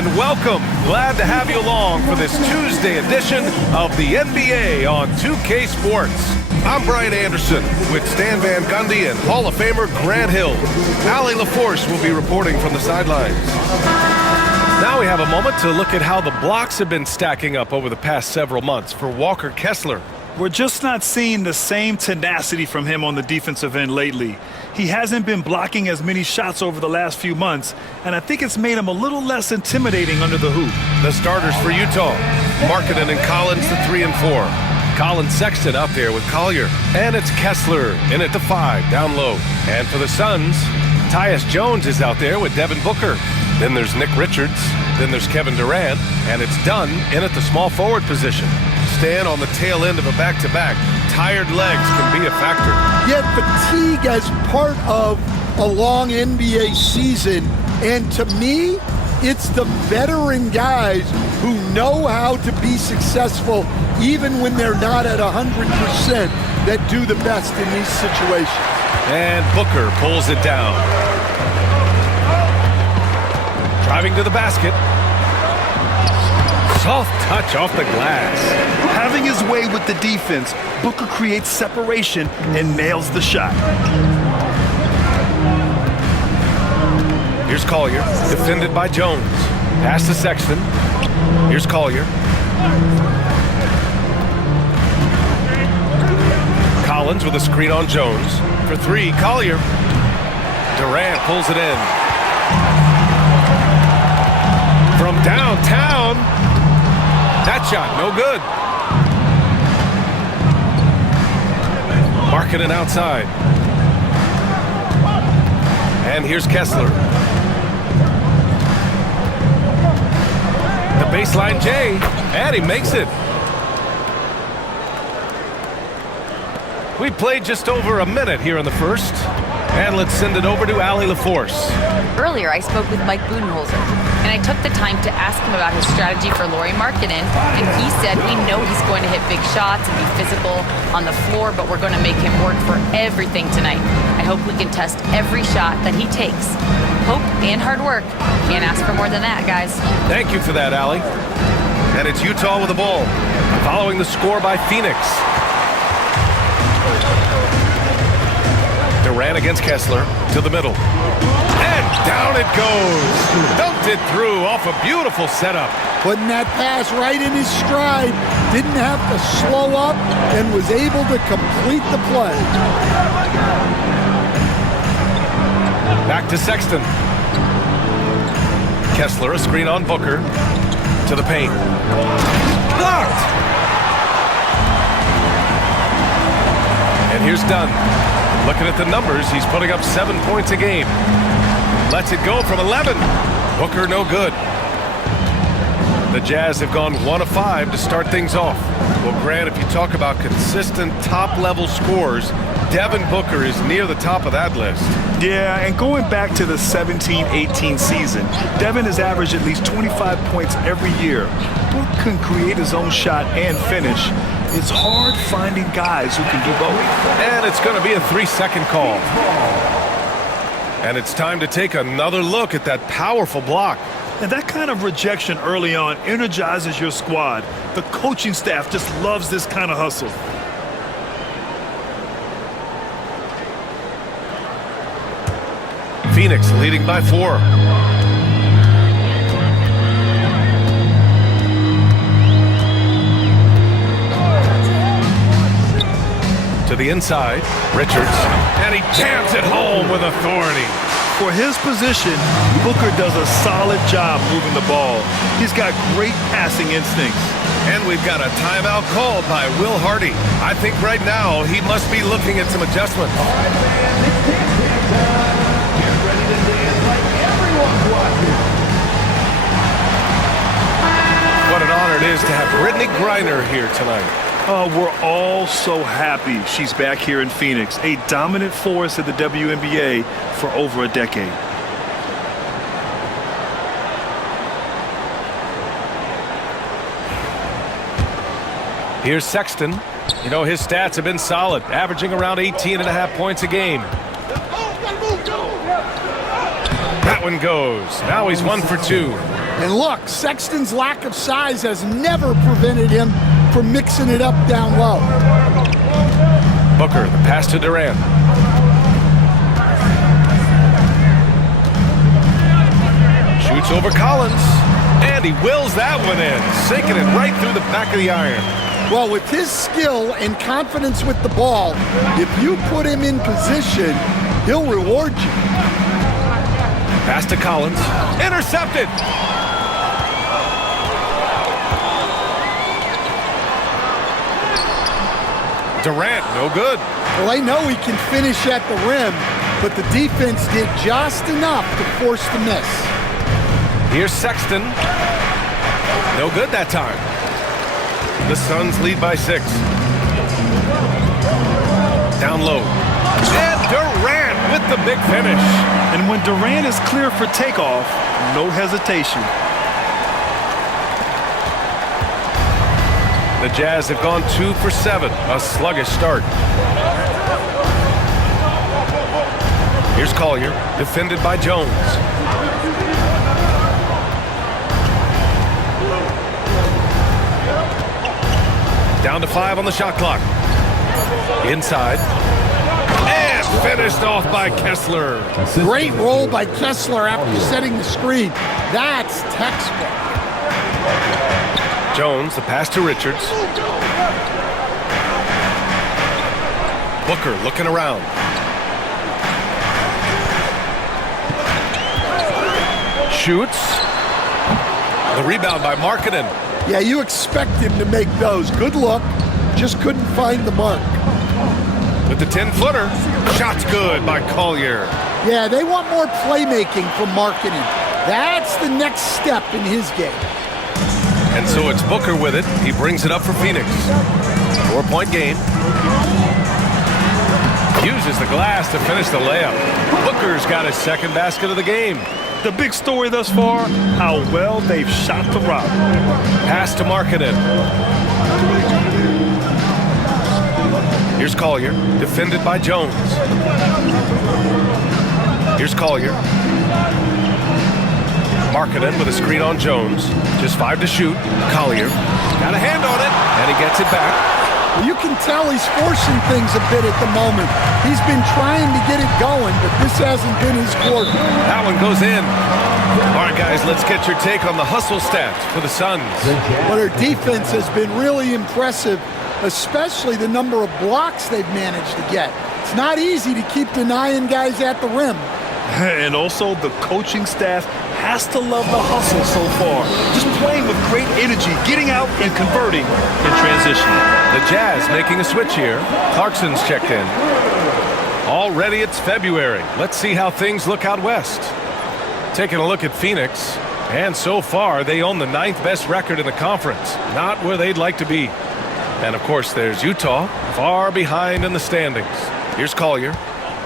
and welcome. Glad to have you along for this Tuesday edition of the NBA on 2K Sports. I'm Brian Anderson with Stan Van Gundy and Hall of Famer Grant Hill. Allie LaForce will be reporting from the sidelines. Now we have a moment to look at how the blocks have been stacking up over the past several months for Walker Kessler. We're just not seeing the same tenacity from him on the defensive end lately. He hasn't been blocking as many shots over the last few months, and I think it's made him a little less intimidating under the hoop. The starters for Utah, Markkanen and Collins, the 3 and 4. Collins Sexton out there with Collier. And it's Kessler in at the 5, down low. And for the Suns, Tyus Jones is out there with Devin Booker. Then there's Nick Richards. Then there's Kevin Durant. And it's Dunn in at the small forward position. Stan on the tail end of a back-to-back. Tired legs can be a factor. Yet fatigue as part of a long NBA season. And to me, it's the veteran guys who know how to be successful even when they're not at 100% that do the best in these situations. And Booker pulls it down. Driving to the basket. Soft touch off the glass. Having his way with the defense, Booker creates separation and nails the shot. Here's Collier, defended by Jones. Pass to Sexton. Here's Collier. Collins with a screen on Jones. For 3, Collier. Durant pulls it in. From downtown. That shot, no good. Markkanen outside. And here's Kessler. The baseline J, and he makes it. We played just over a minute here in the first. And let's send it over to Allie LaForce. Earlier, I spoke with Mike Budenholzer, and I took the time to ask him about his strategy for Lauri Markkanen, and he said we know he's going to hit big shots and be physical on the floor, but we're going to make him work for everything tonight. I hope we can test every shot that he takes. Hope and hard work. Can't ask for more than that, guys. Thank you for that, Allie. And it's Utah with the ball, following the score by Phoenix. Durant against Kessler to the middle. And down it goes. Dumped it through off a beautiful setup. Putting that pass right in his stride. Didn't have to slow up and was able to complete the play. Back to Sexton. Kessler, a screen on Booker. To the paint. Blocked! And here's Dunn. Looking at the numbers, he's putting up 7 points a game. Lets it go from 11. Booker no good. The Jazz have gone 1 of 5 to start things off. Well, Grant, if you talk about consistent top-level scores, Devin Booker is near the top of that list. Yeah, and going back to the 17-18 season, Devin has averaged at least 25 points every year. Book can create his own shot and finish. It's hard finding guys who can do both. And it's going to be a 3-second call. And it's time to take another look at that powerful block. And that kind of rejection early on energizes your squad. The coaching staff just loves this kind of hustle. Phoenix leading by 4. To the inside, Richards, and he jams it home with authority. For his position, Booker does a solid job moving the ball. He's got great passing instincts. And we've got a timeout called by Will Hardy. I think right now he must be looking at some adjustments. All right, man, it's dancing time. Get ready to dance like everyone's watching. What an honor it is to have Brittany Griner here tonight. We're all so happy she's back here in Phoenix, a dominant force in the WNBA for over a decade. Here's Sexton. You know, his stats have been solid, averaging around 18.5 points a game. That one goes. Now he's 1 for 2. And look, Sexton's lack of size has never prevented him from mixing it up down low. Booker, the pass to Durant. Shoots over Collins, and he wills that one in, sinking it right through the back of the iron. Well, with his skill and confidence with the ball, if you put him in position, he'll reward you. Pass to Collins, intercepted. Durant, no good. Well, they know he can finish at the rim, but the defense did just enough to force the miss. Here's Sexton. No good that time. The Suns lead by 6. Down low. And Durant with the big finish. And when Durant is clear for takeoff, no hesitation. The Jazz have gone 2 for 7. A sluggish start. Here's Collier, defended by Jones. Down to 5 on the shot clock. Inside. And finished off by Kessler. Great roll by Kessler after setting the screen. That's textbook. Jones, the pass to Richards. Booker looking around. Shoots. The rebound by Markkanen. Yeah, you expect him to make those. Good look. Just couldn't find the mark. With the 10-footer. Shot's good by Collier. Yeah, they want more playmaking from Markkanen. That's the next step in his game. And so it's Booker with it. He brings it up for Phoenix. 4-point game. Uses the glass to finish the layup. Booker's got his second basket of the game. The big story thus far, how well they've shot the rock. Pass to Markkanen. Here's Collier, defended by Jones. Here's Collier. Markkanen with a screen on Jones. Just 5 to shoot. Collier got a hand on it, and he gets it back. Well, you can tell he's forcing things a bit at the moment. He's been trying to get it going, but this hasn't been his quarter. That one goes in. All right, guys, let's get your take on the hustle stats for the Suns. But our defense has been really impressive, especially the number of blocks they've managed to get. It's not easy to keep denying guys at the rim. And also the coaching staff has to love the hustle so far. Just playing with great energy, getting out and converting in transition. The Jazz making a switch here. Clarkson's checked in. Already it's February. Let's see how things look out west. Taking a look at Phoenix, and so far they own the 9th best record in the conference. Not where they'd like to be. And of course there's Utah, far behind in the standings. Here's Collier.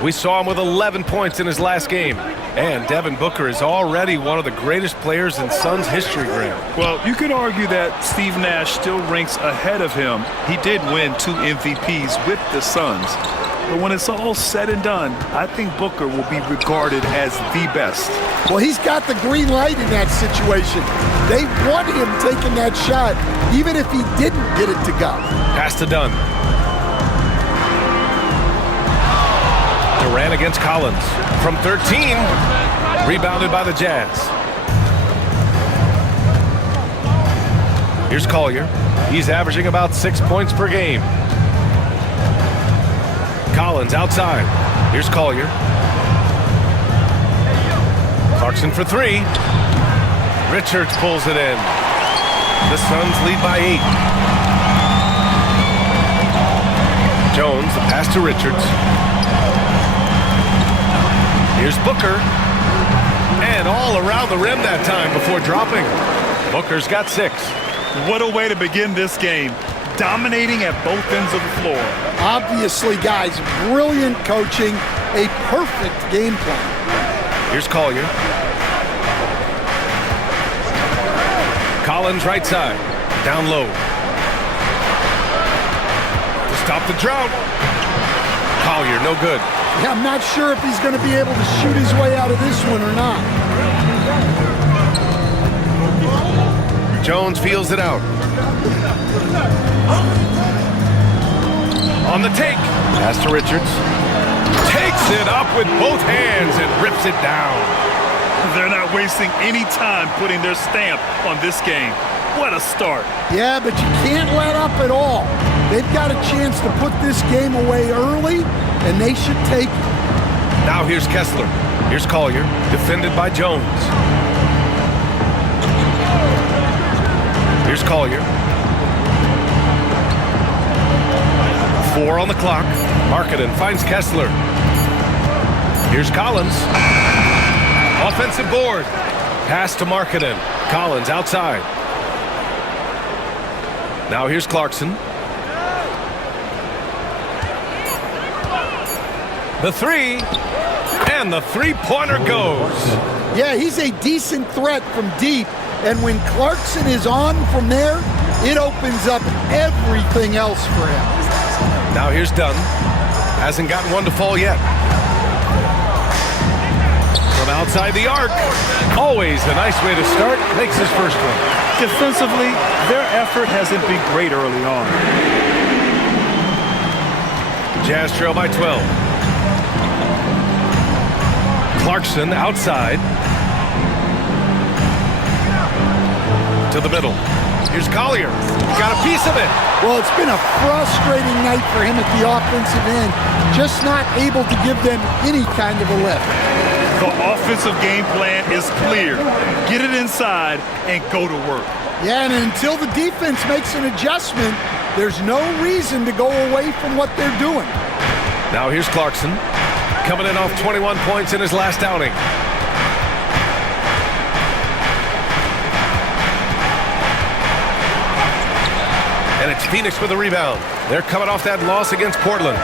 We saw him with 11 points in his last game. And Devin Booker is already one of the greatest players in Suns history, Graham. Well, you could argue that Steve Nash still ranks ahead of him. He did win 2 MVPs with the Suns. But when it's all said and done, I think Booker will be regarded as the best. Well, he's got the green light in that situation. They want him taking that shot, even if he didn't get it to go. Pass to Dunn. Durant against Collins. From 13, rebounded by the Jazz. Here's Collier. He's averaging about 6 points per game. Collins outside. Here's Collier. Clarkson for 3. Richards pulls it in. The Suns lead by 8. Jones, the pass to Richards. Here's Booker. And all around the rim that time before dropping. Booker's got 6. What a way to begin this game. Dominating at both ends of the floor. Obviously, guys, brilliant coaching, a perfect game plan. Here's Collier. Collins right side. Down low. To stop the drought. Collier, no good. Yeah, I'm not sure if he's going to be able to shoot his way out of this one or not. Jones feels it out. On the take. Pass to Richards. Takes it up with both hands and rips it down. They're not wasting any time putting their stamp on this game. What a start. Yeah, but you can't let up at all. They've got a chance to put this game away early, and they should take it. Now here's Kessler. Here's Collier, defended by Jones. Here's Collier. 4 on the clock. Markkanen finds Kessler. Here's Collins. Offensive board. Pass to Markkanen. Collins outside. Now here's Clarkson. The three. And the three-pointer goes. Yeah, he's a decent threat from deep. And when Clarkson is on from there, it opens up everything else for him. Now here's Dunn. Hasn't gotten one to fall yet. From outside the arc. Always a nice way to start. Makes his first one. Defensively, their effort hasn't been great early on. Jazz trail by 12. Clarkson outside. To the middle. Here's Collier. Got a piece of it. Well, it's been a frustrating night for him at the offensive end. Just not able to give them any kind of a lift. The offensive game plan is clear. Get it inside and go to work. Yeah, and until the defense makes an adjustment, there's no reason to go away from what they're doing. Now here's Clarkson. Coming in off 21 points in his last outing. And it's Phoenix with a rebound. They're coming off that loss against Portland.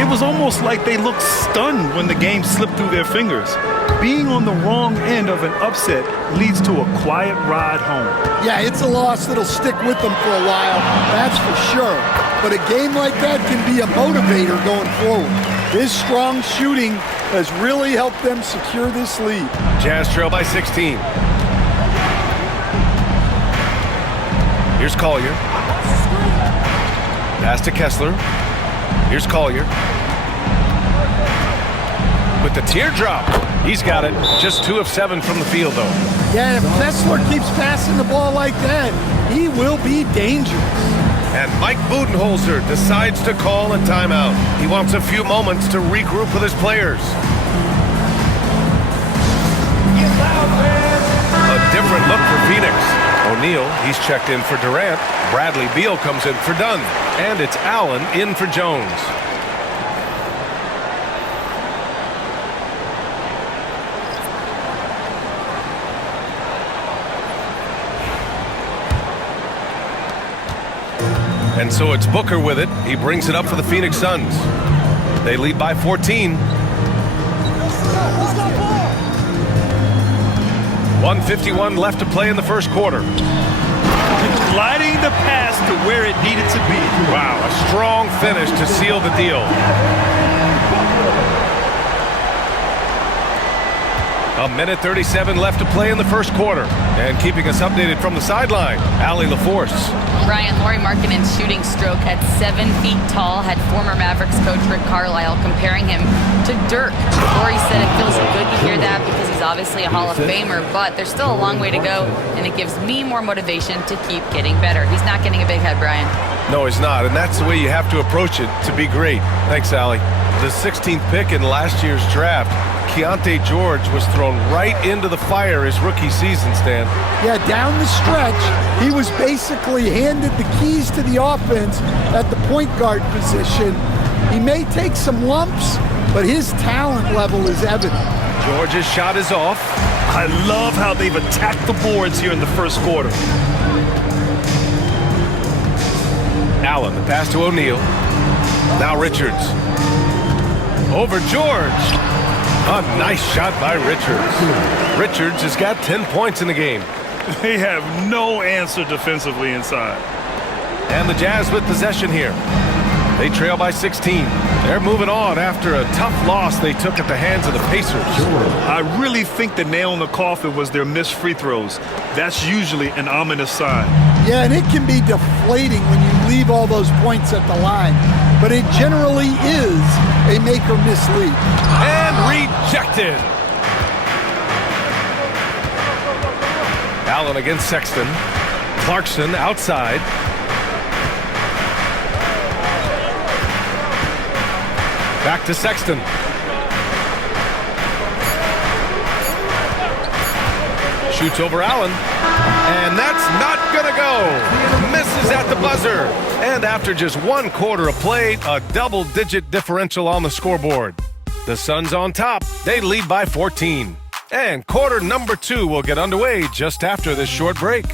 It was almost like they looked stunned when the game slipped through their fingers. Being on the wrong end of an upset leads to a quiet ride home. Yeah, it's a loss that'll stick with them for a while, that's for sure. But a game like that can be a motivator going forward. His strong shooting has really helped them secure this lead. Jazz trail by 16. Here's Collier. Pass to Kessler. Here's Collier. With the teardrop. He's got it. Just 2 of 7 from the field, though. Yeah, if Kessler keeps passing the ball like that, he will be dangerous. And Mike Budenholzer decides to call a timeout. He wants a few moments to regroup with his players. A different look for Phoenix. O'Neal, he's checked in for Durant. Bradley Beal comes in for Dunn. And it's Allen in for Jones. And so it's Booker with it. He brings it up for the Phoenix Suns. They lead by 14. 1:51 left to play in the first quarter. Gliding the pass to where it needed to be. Wow, a strong finish to seal the deal. A minute 37 left to play in the first quarter. And keeping us updated from the sideline, Allie LaForce. Brian, Lauri Markkanen's shooting stroke at 7 feet tall had former Mavericks coach Rick Carlisle comparing him to Dirk. Lauri said it feels good to hear that because he's obviously a Hall of Famer, but there's still a long way to go, and it gives me more motivation to keep getting better. He's not getting a big head, Brian. No, he's not, and that's the way you have to approach it to be great. Thanks, Allie. The 16th pick in last year's draft, Keontae George was thrown right into the fire his rookie season, Stan. Yeah, down the stretch, he was basically handed the keys to the offense at the point guard position. He may take some lumps, but his talent level is evident. George's shot is off. I love how they've attacked the boards here in the first quarter. Allen, the pass to O'Neal. Now Richards. Over George. A nice shot by Richards. Richards has got 10 points in the game. They have no answer defensively inside. And the Jazz with possession here. They trail by 16. They're moving on after a tough loss they took at the hands of the Pacers. I really think the nail in the coffin was their missed free throws. That's usually an ominous sign. Yeah, and it can be deflating when you leave all those points at the line. But it generally is a make or miss lead. And rejected. Allen against Sexton. Clarkson outside. Back to Sexton. Shoots over Allen. And that's not going to go. Misses at the buzzer. And after just 1 quarter of play, a double-digit differential on the scoreboard. The Suns on top. They lead by 14. And quarter number 2 will get underway just after this short break.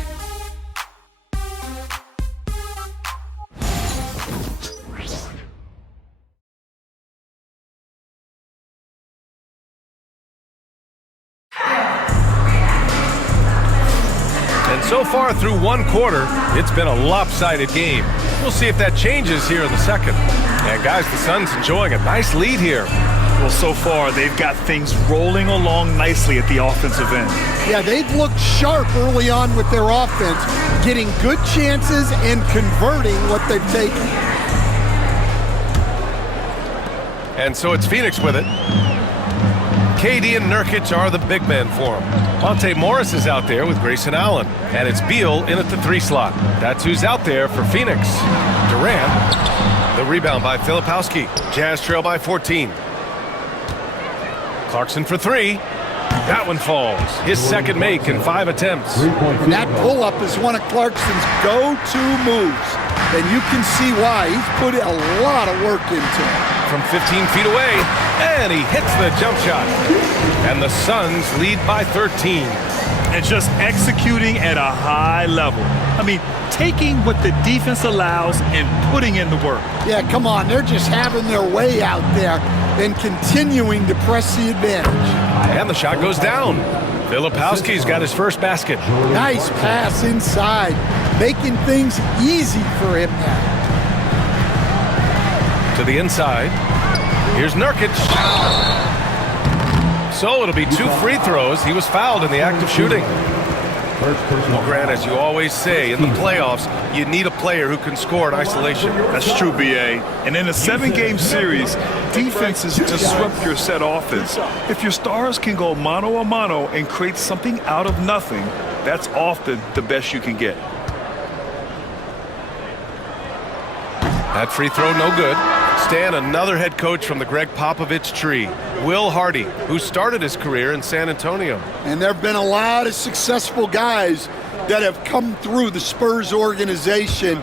And so far through 1 quarter, it's been a lopsided game. We'll see if that changes here in the second. And guys, the Suns enjoying a nice lead here. Well, so far, they've got things rolling along nicely at the offensive end. Yeah, they've looked sharp early on with their offense, getting good chances and converting what they've taken. And so it's Phoenix with it. KD and Nurkic are the big men for him. Monte Morris is out there with Grayson Allen. And it's Beal in at the 3 slot. That's who's out there for Phoenix. Durant. The rebound by Filipowski. Jazz trail by 14. Clarkson for 3. That one falls. His second make in 5 attempts. And that pull-up is one of Clarkson's go-to moves. And you can see why. He's put a lot of work into it. From 15 feet away, and he hits the jump shot. And the Suns lead by 13. And just executing at a high level. I mean, taking what the defense allows and putting in the work. Yeah, come on. They're just having their way out there and continuing to press the advantage. And the shot goes down. Filipowski's got his first basket. Nice pass inside, making things easy for him now. To the inside. Here's Nurkic. So it'll be 2 free throws. He was fouled in the act of shooting. Well, Grant, as you always say, in the playoffs, you need a player who can score in isolation. That's true, BA. And in a 7-game series, defenses disrupt your set offense. If your stars can go mano-a-mano and create something out of nothing, that's often the best you can get. That free throw no good. Stan, another head coach from the Greg Popovich tree. Will Hardy, who started his career in San Antonio. And there have been a lot of successful guys that have come through the Spurs organization.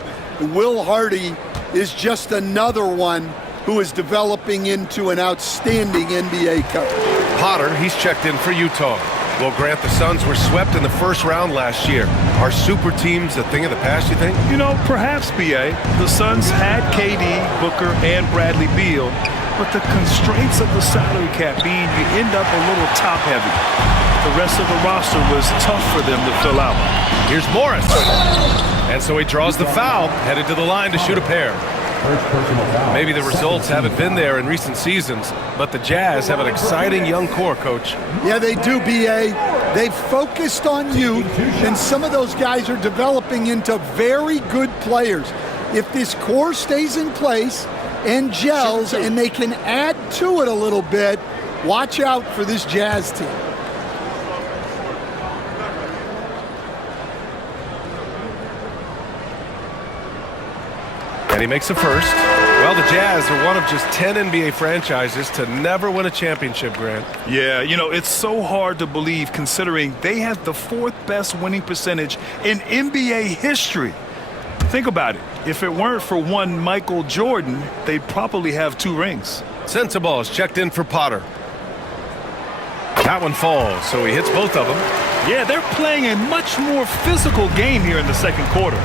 Will Hardy is just another one who is developing into an outstanding NBA coach. Potter, he's checked in for Utah. Well, Grant, the Suns were swept in the first round last year. Are super teams a thing of the past, you think? You know, perhaps, BA. The Suns had KD, Booker, and Bradley Beal, but the constraints of the salary cap mean you end up a little top-heavy. The rest of the roster was tough for them to fill out. Here's Morris. And so he draws the foul, headed to the line to shoot a pair. Maybe the results haven't been there in recent seasons, but the Jazz have an exciting young core, Coach. Yeah, they do, BA. They've focused on youth, and some of those guys are developing into very good players. If this core stays in place and gels and they can add to it a little bit, watch out for this Jazz team. And he makes a first. Well, the Jazz are one of just 10 NBA franchises to never win a championship, Grant. Yeah, you know, it's so hard to believe considering they have the 4th best winning percentage in NBA history. Think about it. If it weren't for one Michael Jordan, they'd probably have 2 rings. Sensabaugh is checked in for Potter. That one falls, so he hits both of them. Yeah, they're playing a much more physical game here in the second quarter.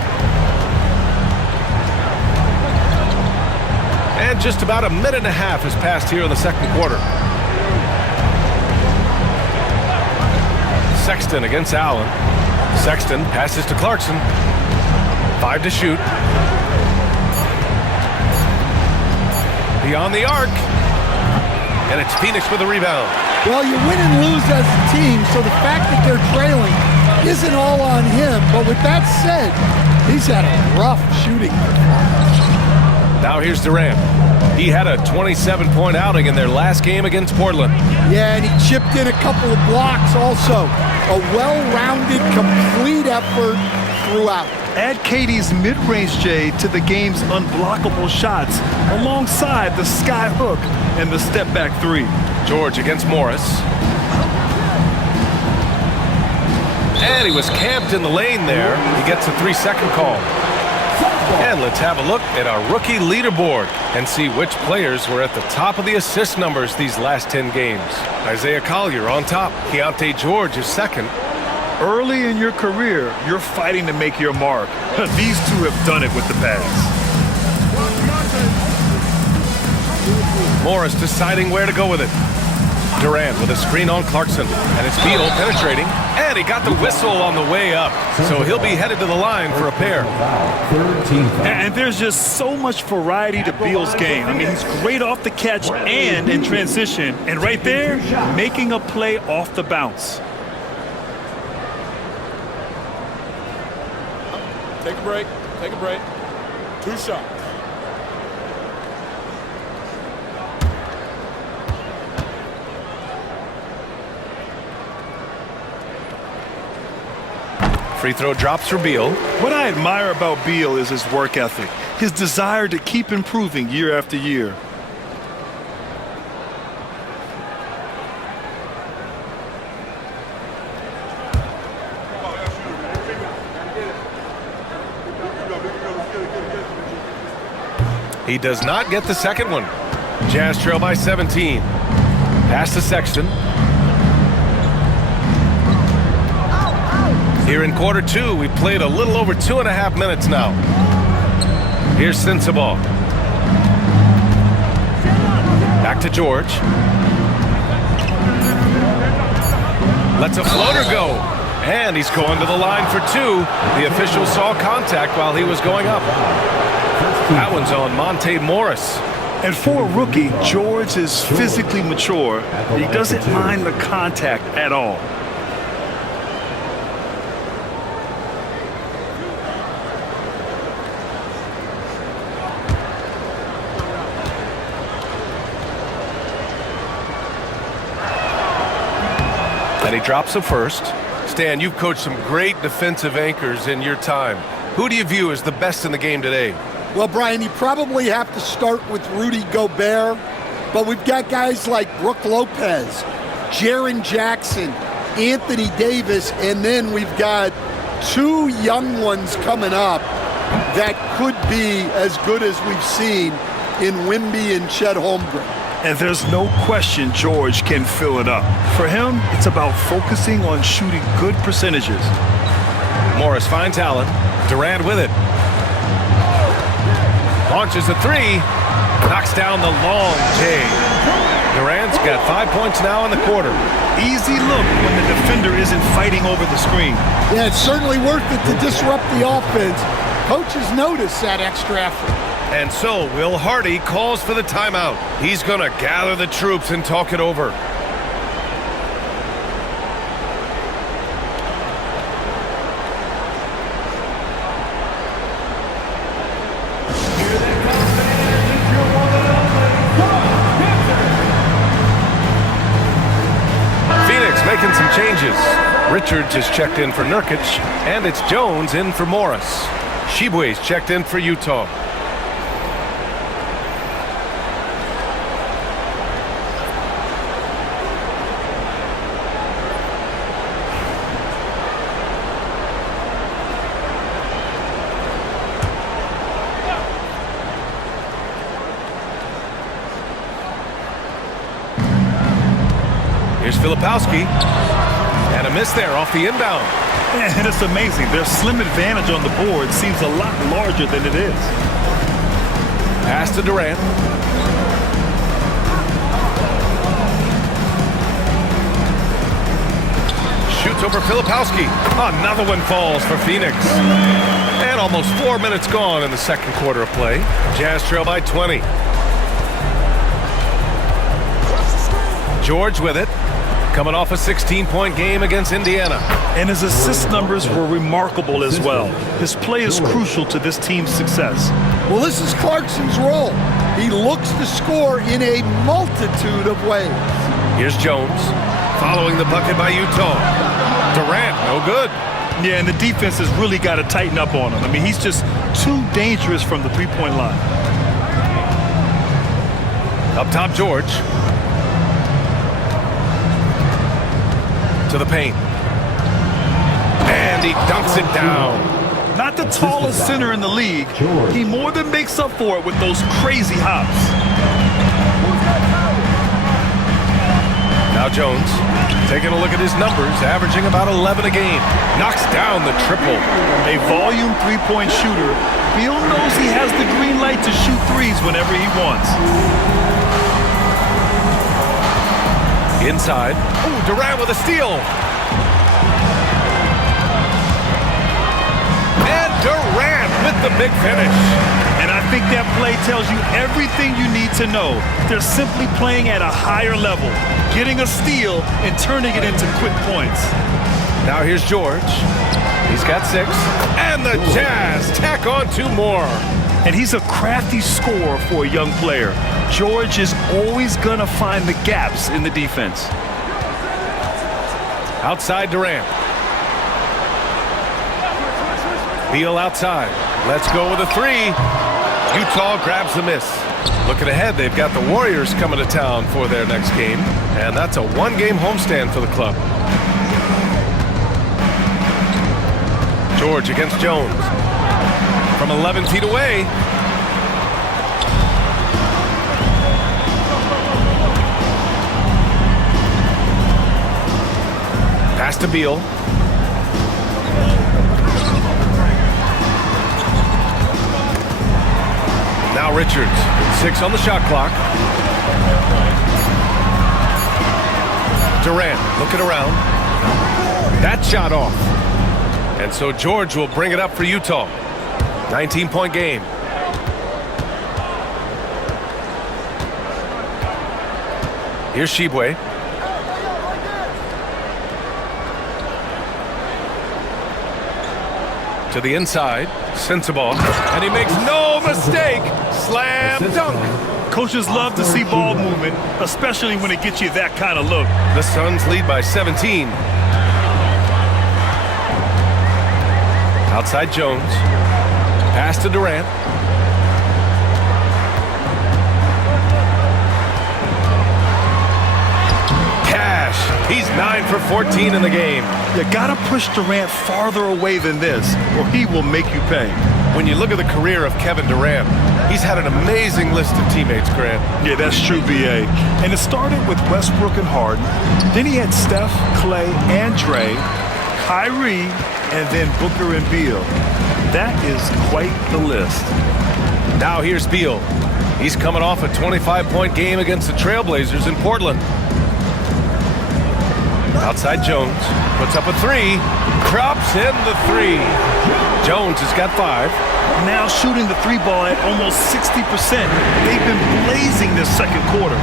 And just about a minute and a half has passed here in the second quarter. Sexton against Allen. Sexton passes to Clarkson. 5 to shoot. Beyond the arc. And it's Phoenix with a rebound. Well, you win and lose as a team, so the fact that they're trailing isn't all on him. But with that said, he's had a rough shooting performance. Now here's Durant. He had a 27-point outing in their last game against Portland. Yeah, and he chipped in a couple of blocks also. A well-rounded, complete effort throughout. Add KD's mid-range J to the game's unblockable shots alongside the sky hook and the step-back three. George against Morris. And he was camped in the lane there. He gets a 3-second call. And let's have a look at our rookie leaderboard and see which players were at the top of the assist numbers these last 10 games. Isaiah Collier on top. Keontae George is second. Early in your career, you're fighting to make your mark. These two have done it with the pass. Morris deciding where to go with it. Durant with a screen on Clarkson. And it's Beal penetrating. And he got the whistle on the way up. So he'll be headed to the line for a pair. And there's just so much variety to Beal's game. I mean, he's great off the catch and in transition. And right there, making a play off the bounce. Take a break. Take a break. 2 shots. Free throw drops for Beal. What I admire about Beal is his work ethic, his desire to keep improving year after year. He does not get the second one. Jazz trail by 17. Pass to Sexton. Here in quarter 2, we played a little over 2.5 minutes now. Here's Sensabaugh. Back to George. Lets a floater go. And he's going to the line for 2. The official saw contact while he was going up. That one's on Monte Morris. And for a rookie, George is physically mature. He doesn't mind the contact at all. And he drops a first. Stan, you've coached some great defensive anchors in your time. Who do you view as the best in the game today? Well, Brian, you probably have to start with Rudy Gobert, but we've got guys like Brook Lopez, Jaren Jackson, Anthony Davis, and then we've got 2 young ones coming up that could be as good as we've seen in Wemby and Chet Holmgren. And there's no question George can fill it up. For him, it's about focusing on shooting good percentages. Morris finds Allen. Durant with it. Launches a 3. Knocks down the long J. Durant's got 5 points now in the quarter. Easy look when the defender isn't fighting over the screen. Yeah, it's certainly worth it to disrupt the offense. Coaches notice that extra effort. And so Will Hardy calls for the timeout. He's going to gather the troops and talk it over. Phoenix making some changes. Richards is checked in for Nurkic, and it's Jones in for Morris. Shibwe's checked in for Utah. Here's Filipowski. And a miss there off the inbound. And it's amazing. Their slim advantage on the board seems a lot larger than it is. Pass to Durant. Shoots over Filipowski. Another one falls for Phoenix. And almost 4 minutes gone in the second quarter of play. Jazz trail by 20. George with it, coming off a 16-point game against Indiana. And his assist numbers were remarkable as well. His play is crucial to this team's success. Well, this is Clarkson's role. He looks to score in a multitude of ways. Here's Jones, following the bucket by Utah. Durant, no good. Yeah, and the defense has really got to tighten up on him. I mean, he's just too dangerous from the three-point line. Up top, George. To the paint. And he dunks it down. Not the tallest center in the league. He more than makes up for it with those crazy hops. Now Jones, taking a look at his numbers, averaging about 11 a game. Knocks down the triple. A volume three-point shooter. Beal knows he has the green light to shoot threes whenever he wants. Inside. Oh, Durant with a steal. And Durant with the big finish. And I think that play tells you everything you need to know. They're simply playing at a higher level, getting a steal and turning it into quick points. Now here's George. He's got 6. And the Jazz tack on 2 more. And he's a crafty scorer for a young player. George is always going to find the gaps in the defense. Outside Durant. Beal outside. Let's go with a 3. Utah grabs the miss. Looking ahead, they've got the Warriors coming to town for their next game. And that's a 1-game homestand for the club. George against Jones. From 11 feet away. Pass to Beal. Now Richards, 6 on the shot clock. Durant looking around. That shot off. And so George will bring it up for Utah. 19-point game. Here's Shibwe. To the inside, Sensabaugh, and he makes no mistake. Slam dunk. Coaches love to see ball movement, especially when it gets you that kind of look. The Suns lead by 17. Outside Jones. Pass to Durant. Cash. He's 9 for 14 in the game. You gotta push Durant farther away than this, or he will make you pay. When you look at the career of Kevin Durant, he's had an amazing list of teammates, Grant. Yeah, that's true, B.A. And it started with Westbrook and Harden. Then he had Steph, Clay, and Dre, Kyrie, and then Booker and Beal. That is quite the list. Now here's Beal. He's coming off a 25-point game against the Trailblazers in Portland. Outside Jones, puts up a 3, drops in the 3. Jones has got 5. Now shooting the 3 ball at almost 60%. They've been blazing this second quarter.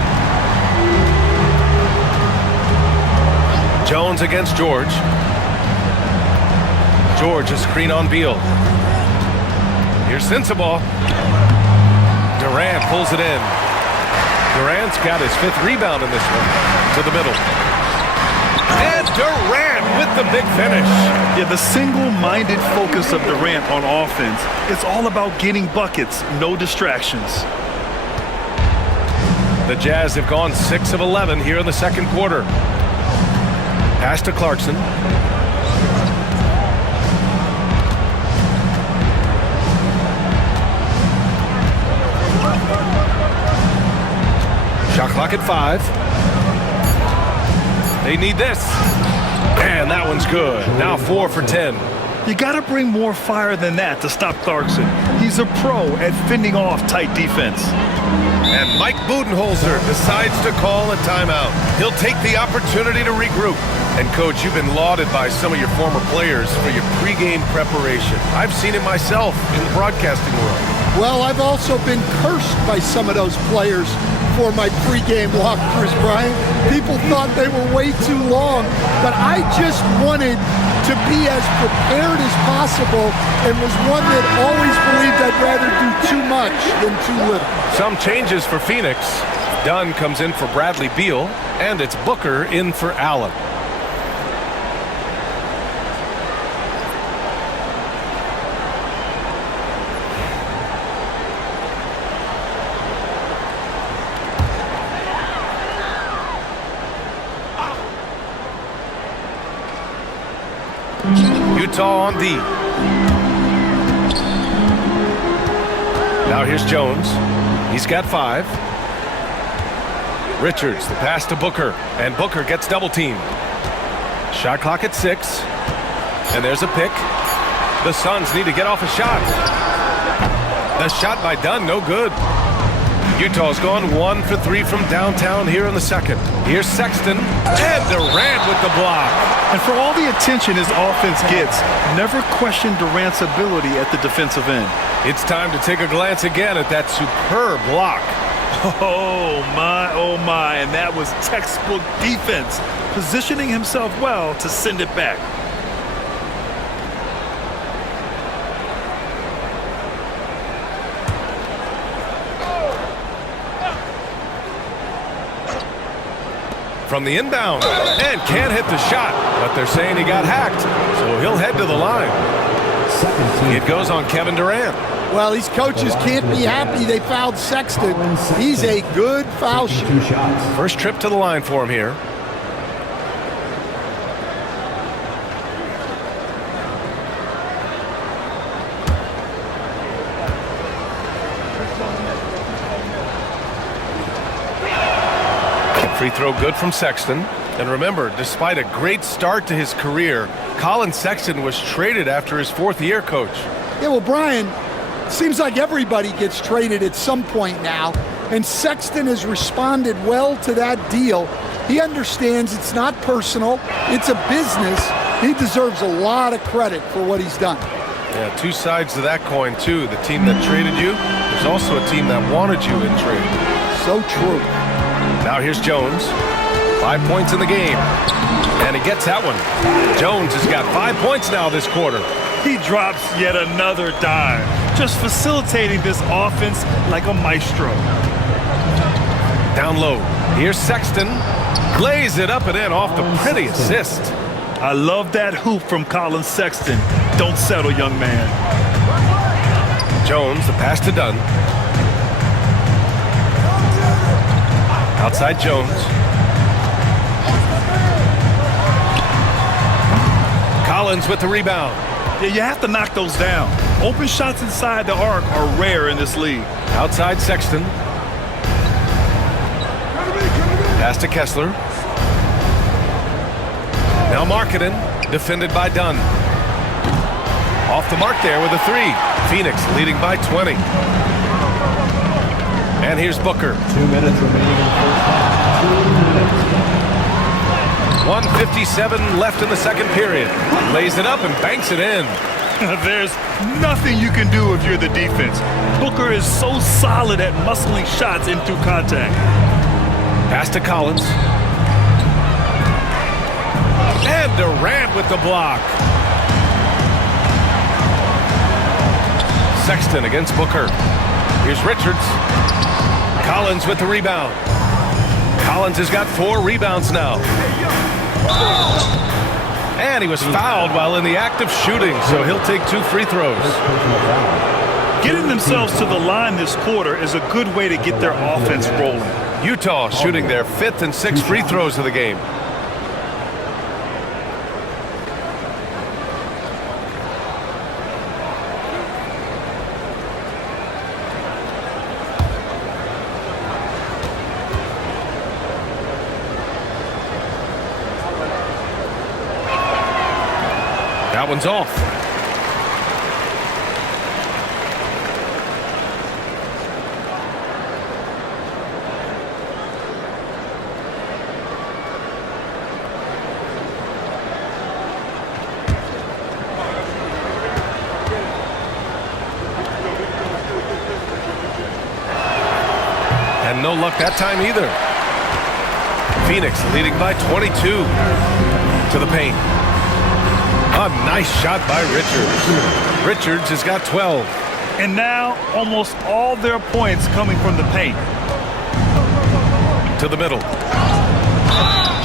Jones against George. George a screen on Beal. Here's Sensabaugh. Durant pulls it in. Durant's got his 5th rebound in this one. To the middle. And Durant with the big finish. Yeah, the single-minded focus of Durant on offense, it's all about getting buckets, no distractions. The Jazz have gone 6 of 11 here in the second quarter. Pass to Clarkson. Shot clock at 5. They need this. And that one's good. Now 4 for 10. You got to bring more fire than that to stop Clarkson. He's a pro at fending off tight defense. And Mike Budenholzer decides to call a timeout. He'll take the opportunity to regroup. And Coach, you've been lauded by some of your former players for your pregame preparation. I've seen it myself in the broadcasting world. Well, I've also been cursed by some of those players for my pregame walkthroughs, Brian. People thought they were way too long, but I just wanted to be as prepared as possible and was one that always believed I'd rather do too much than too little. Some changes for Phoenix. Dunn comes in for Bradley Beal, and it's Booker in for Allen. Utah on D. Now here's Jones. He's got 5. Richards, the pass to Booker, and Booker gets double teamed. Shot clock at 6, and there's a pick. The Suns need to get off a shot. The shot by Dunn, no good. Utah's gone 1 for 3 from downtown here in the second. Here's Sexton, and Durant with the block. And for all the attention his offense gets, never question Durant's ability at the defensive end. It's time to take a glance again at that superb block. Oh my, and that was textbook defense, positioning himself well to send it back. From the inbound, and can't hit the shot, but they're saying he got hacked, so he'll head to the line. It goes on Kevin Durant. Well, these coaches can't be happy they fouled Sexton. He's a good foul shooter. First trip to the line for him here. Free throw good from Sexton. And remember, despite a great start to his career, Colin Sexton was traded after his 4th year, Coach. Yeah, well, Brian, seems like everybody gets traded at some point now, and Sexton has responded well to that deal. He understands it's not personal, it's a business. He deserves a lot of credit for what he's done. Yeah, 2 sides to that coin, too. The team that traded you, there's also a team that wanted you in trade. So true. Now here's Jones. 5 points in the game. And he gets that one. Jones has got 5 points now this quarter. He drops yet another dime, just facilitating this offense like a maestro. Down low. Here's Sexton. Glaze it up and in off the pretty assist. I love that hoop from Colin Sexton. Don't settle, young man. Jones, the pass to Dunn. Outside Jones. Collins with the rebound. Yeah, you have to knock those down. Open shots inside the arc are rare in this league. Outside Sexton. Pass to Kessler. Now Markkanen, defended by Dunn. Off the mark there with a 3. Phoenix leading by 20. And here's Booker. 2 minutes remaining in the first half. 2 minutes. 1:57 left in the second period. Lays it up and banks it in. There's nothing you can do if you're the defense. Booker is so solid at muscling shots into contact. Pass to Collins. And Durant with the block. Sexton against Booker. Here's Richards. Collins with the rebound. Collins has got 4 rebounds now. And he was fouled while in the act of shooting, so he'll take 2 free throws. Getting themselves to the line this quarter is a good way to get their offense rolling. Utah shooting their 5th and 6th free throws of the game. That one's off. And no luck that time either. Phoenix leading by 22 to the paint. A nice shot by Richards. Richards has got 12. And now almost all their points coming from the paint. To the middle.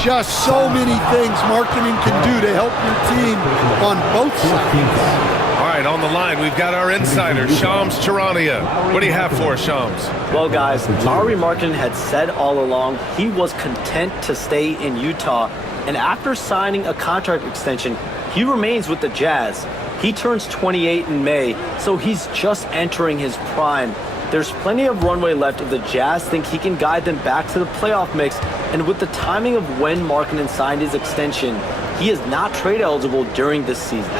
Just so many things Markkanen can do to help your team on both sides. All right, on the line, we've got our insider, Shams Charania. What do you have for us, Shams? Well, guys, Lauri Markkanen had said all along he was content to stay in Utah. And after signing a contract extension, he remains with the Jazz. He turns 28 in May, so he's just entering his prime. There's plenty of runway left if the Jazz think he can guide them back to the playoff mix. And with the timing of when Markkanen signed his extension, he is not trade eligible during this season.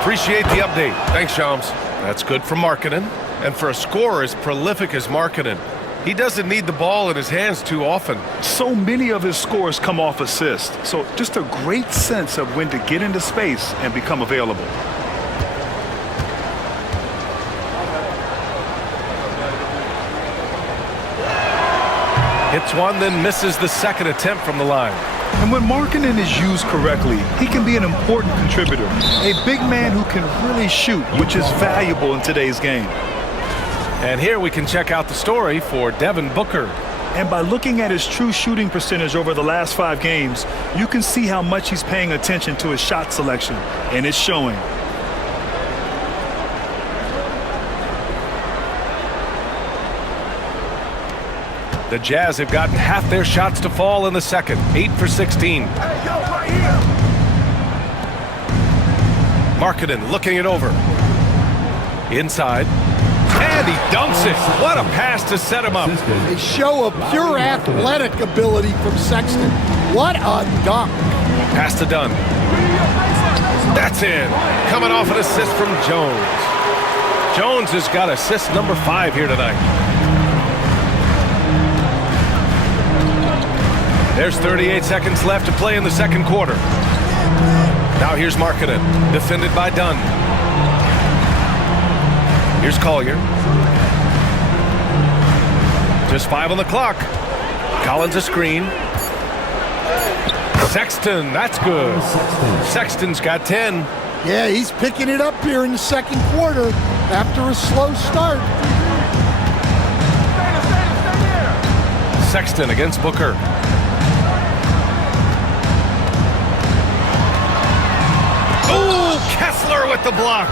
Appreciate the update. Thanks, Shams. That's good for Markkanen. And for a scorer as prolific as Markkanen, he doesn't need the ball in his hands too often. So many of his scores come off assists. So just a great sense of when to get into space and become available. Hits one, then misses the second attempt from the line. And when Markkanen is used correctly, he can be an important contributor. A big man who can really shoot, which is valuable in today's game. And here we can check out the story for Devin Booker. And by looking at his true shooting percentage over the last 5 games, you can see how much he's paying attention to his shot selection, and it's showing. The Jazz have gotten half their shots to fall in the second, 8 for 16. Markkanen looking it over. Inside. And he dunks it. What a pass to set him up. A show of pure athletic ability from Sexton. What a dunk. Pass to Dunn. That's in. Coming off an assist from Jones. Jones has got assist number 5 here tonight. There's 38 seconds left to play in the second quarter. Now here's Markkanen, defended by Dunn. Here's Collier. Just 5 on the clock. Collins a screen. Sexton, that's good. Sexton's got 10. Yeah, he's picking it up here in the second quarter after a slow start. Sexton against Booker. Oh, Kessler with the block.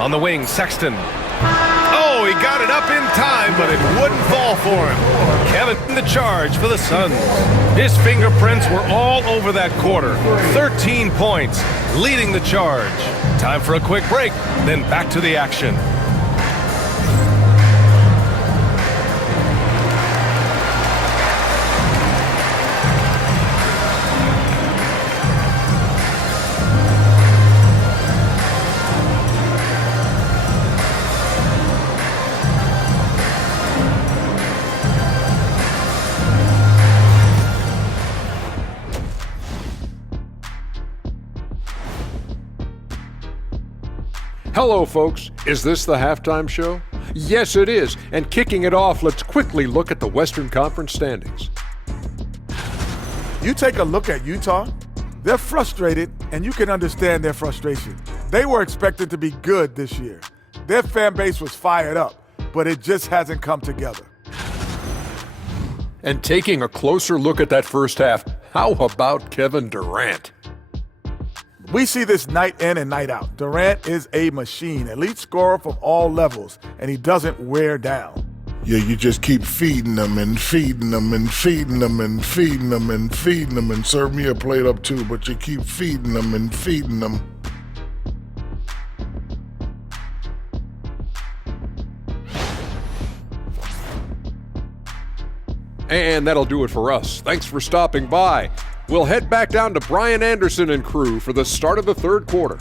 On the wing, Sexton. Oh, he got it up in time, but it wouldn't fall for him. Kevin in the charge for the Suns. His fingerprints were all over that quarter. 13 points, leading the charge. Time for a quick break, then back to the action. Hello, folks. Is this the halftime show? Yes, it is. And kicking it off, let's quickly look at the Western Conference standings. You take a look at Utah, they're frustrated, and you can understand their frustration. They were expected to be good this year. Their fan base was fired up, but it just hasn't come together. And taking a closer look at that first half, how about Kevin Durant? We see this night in and night out. Durant is a machine, elite scorer from all levels, and he doesn't wear down. Yeah, you just keep feeding them and feeding them and feeding them and feeding them and feeding them and serve me a plate up too, but you keep feeding them and feeding them. And that'll do it for us. Thanks for stopping by. We'll head back down to Brian Anderson and crew for the start of the third quarter.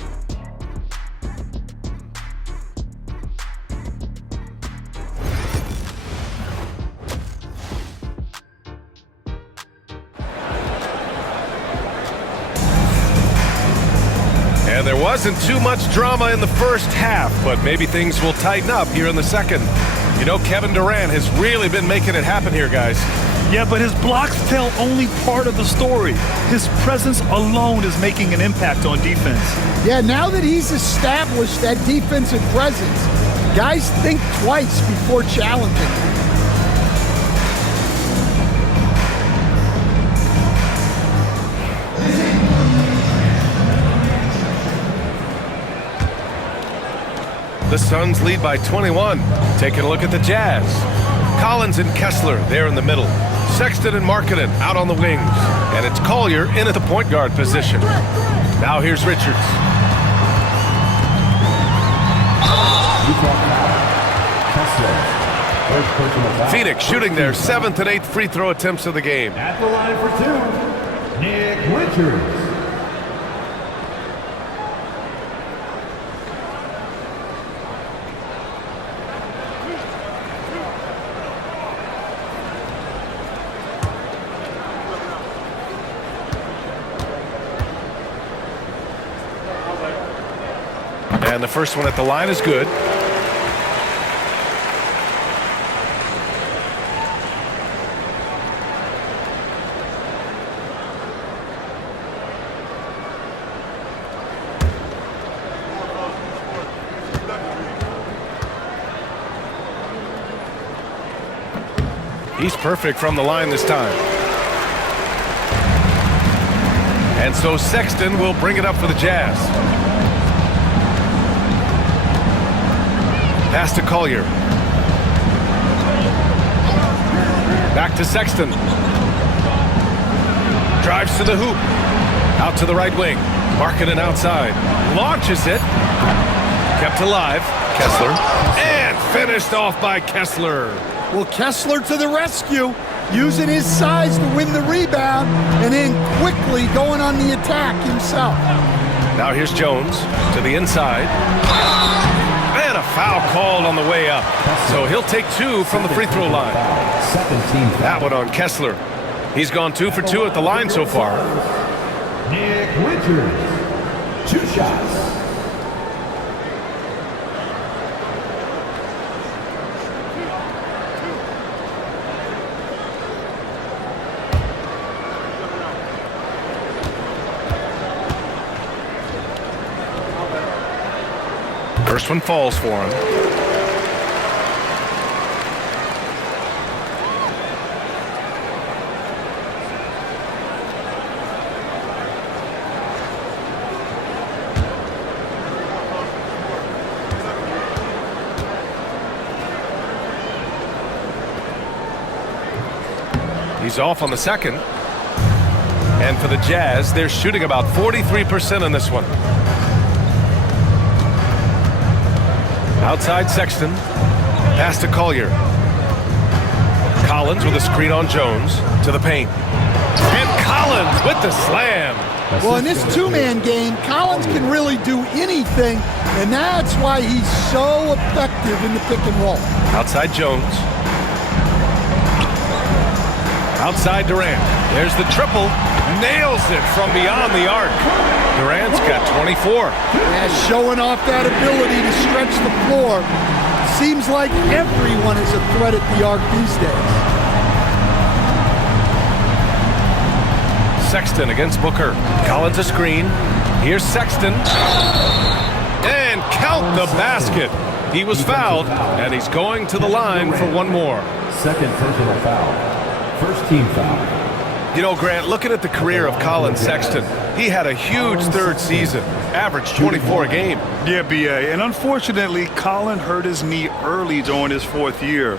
And And there wasn't too much drama in the first half, but maybe things will tighten up here in the second. You know, Kevin Durant has really been making it happen here, guys. Yeah, but his blocks tell only part of the story. His presence alone is making an impact on defense. Yeah, now that he's established that defensive presence, guys think twice before challenging. The Suns lead by 21. Taking a look at the Jazz. Collins and Kessler there in the middle. Sexton and Markkanen out on the wings. And it's Collier in at the point guard position. Now here's Richards. Phoenix shooting their 7th and 8th free throw attempts of the game. At the line for 2, Nick Richards. And the first one at the line is good. He's perfect from the line this time. And so Sexton will bring it up for the Jazz. Pass to Collier. Back to Sexton. Drives to the hoop. Out to the right wing. Markkanen outside. Launches it. Kept alive. Kessler. And finished off by Kessler. Well, Kessler to the rescue, using his size to win the rebound, and then quickly going on the attack himself. Now here's Jones to the inside. And a foul called on the way up. So he'll take 2 from the free throw line. That one on Kessler. He's gone 2 for 2 at the line so far. Nick Richards, 2 shots. First one falls for him. He's off on the second. And for the Jazz, they're shooting about 43% on this one. Outside Sexton. Pass to Collier. Collins with a screen on Jones to the paint. And Collins with the slam. Well, in this two-man game, Collins can really do anything, and that's why he's so effective in the pick and roll. Outside Jones. Outside Durant. There's the triple. Nails it from beyond the arc. Durant's got 24. Yeah, showing off that ability to stretch the floor. Seems like everyone is a threat at the arc these days. Sexton against Booker. Collins a screen. Here's Sexton. And count the basket. He was fouled, and he's going to the line for one more. Second personal foul. First team foul. You know, Grant, looking at the career of Colin Sexton, he had a huge third season, averaged 24 a game. Yeah, B.A., and unfortunately, Colin hurt his knee early during his 4th year.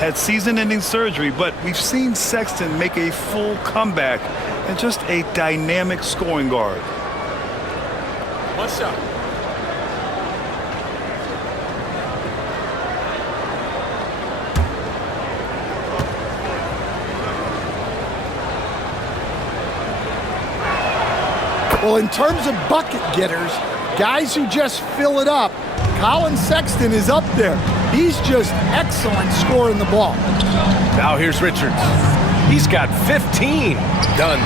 Had season-ending surgery, but we've seen Sexton make a full comeback and just a dynamic scoring guard. One shot. Well, in terms of bucket getters, guys who just fill it up, Colin Sexton is up there. He's just excellent scoring the ball. Now here's Richards. He's got 15. Done.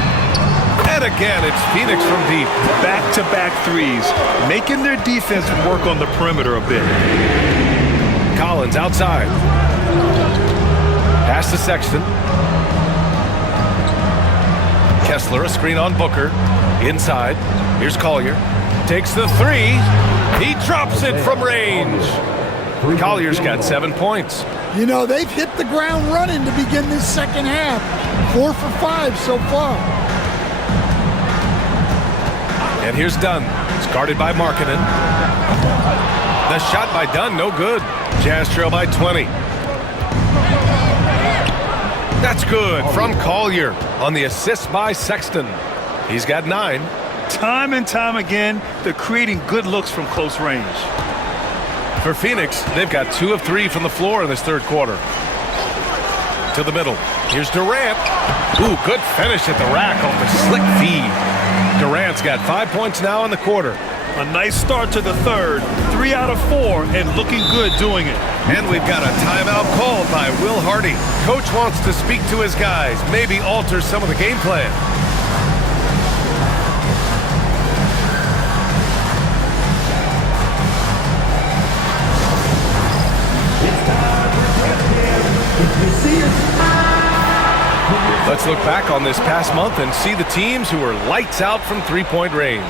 And again, it's Phoenix from deep. Back-to-back threes, making their defense work on the perimeter a bit. Collins outside. Pass to Sexton. Kessler, a screen on Booker. Inside. Here's Collier. Takes the three. He drops it from range. Collier's got 7 points. You know, they've hit the ground running to begin this second half. 4 for 5 so far. And here's Dunn. It's guarded by Markkanen. The shot by Dunn, no good. Jazz trail by 20. That's good from Collier on the assist by Sexton. He's got 9. Time and time again, they're creating good looks from close range. For Phoenix, they've got 2 of 3 from the floor in this third quarter. To the middle. Here's Durant. Ooh, good finish at the rack off the slick feed. Durant's got 5 points now in the quarter. A nice start to the third. 3 out of 4 and looking good doing it. And we've got a timeout called by Will Hardy. Coach wants to speak to his guys, maybe alter some of the game plan. Let's look back on this past month and see the teams who were lights out from three-point range.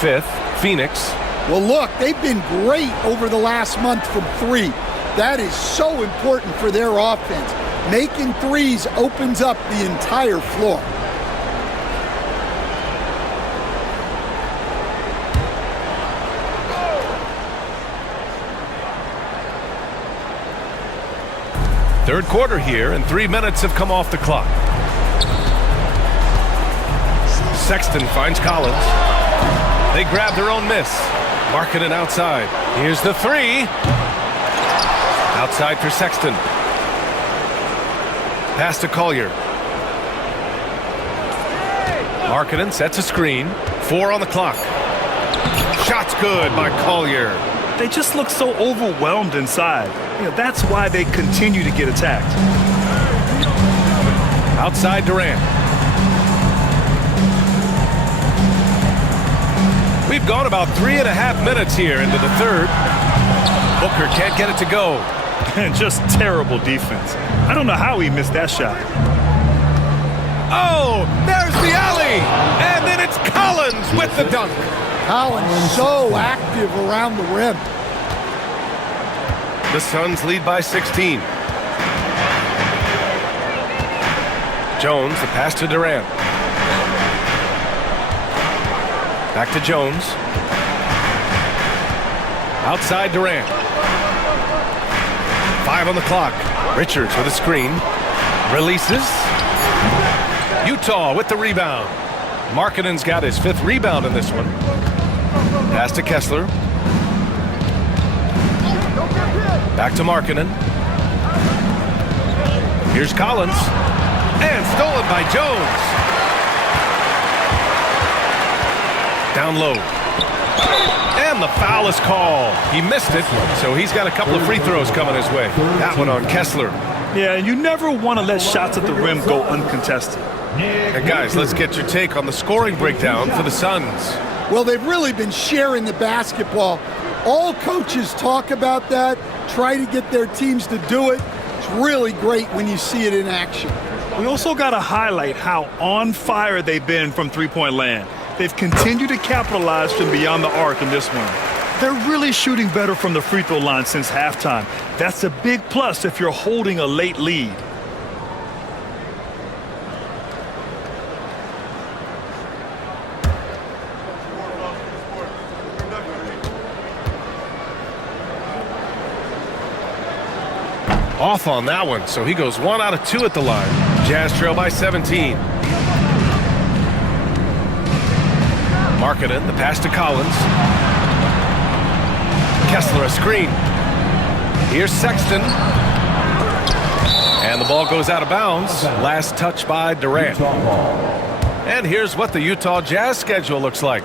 5th, Phoenix. Well, look, they've been great over the last month from 3. That is so important for their offense. Making threes opens up the entire floor. Third quarter here, and 3 minutes have come off the clock. Sexton finds Collins. They grab their own miss. Markkanen outside. Here's the three. Outside for Sexton. Pass to Collier. Markkanen sets a screen. 4 on the clock. Shot's good by Collier. They just look so overwhelmed inside. You know, that's why they continue to get attacked. Outside Durant. We've gone about 3.5 minutes here into the third. Booker can't get it to go. And just terrible defense. I don't know how he missed that shot. Oh, there's the alley. And then it's Collins with the dunk. Collins so active around the rim. The Suns lead by 16. Jones, the pass to Durant. Back to Jones. Outside Durant. 5 on the clock. Richards with a screen. Releases. Utah with the rebound. Markkanen's got his 5th rebound in this one. Pass to Kessler. Back to Markkanen. Here's Collins. And stolen by Jones. Down low. And the foul is called. He missed it, so he's got a couple of free throws coming his way. That one on Kessler. Yeah, you never want to let shots at the rim go uncontested. And guys, let's get your take on the scoring breakdown for the Suns. Well, they've really been sharing the basketball. All coaches talk about that, try to get their teams to do it. It's really great when you see it in action. We also got to highlight how on fire they've been from three-point land. They've continued to capitalize from beyond the arc in this one. They're really shooting better from the free throw line since halftime. That's a big plus if you're holding a late lead. Off on that one, so he goes 1 out of 2 at the line. Jazz trail by 17. Markkanen, the pass to Collins. Kessler, a screen. Here's Sexton. And the ball goes out of bounds. Last touch by Durant. And here's what the Utah Jazz schedule looks like.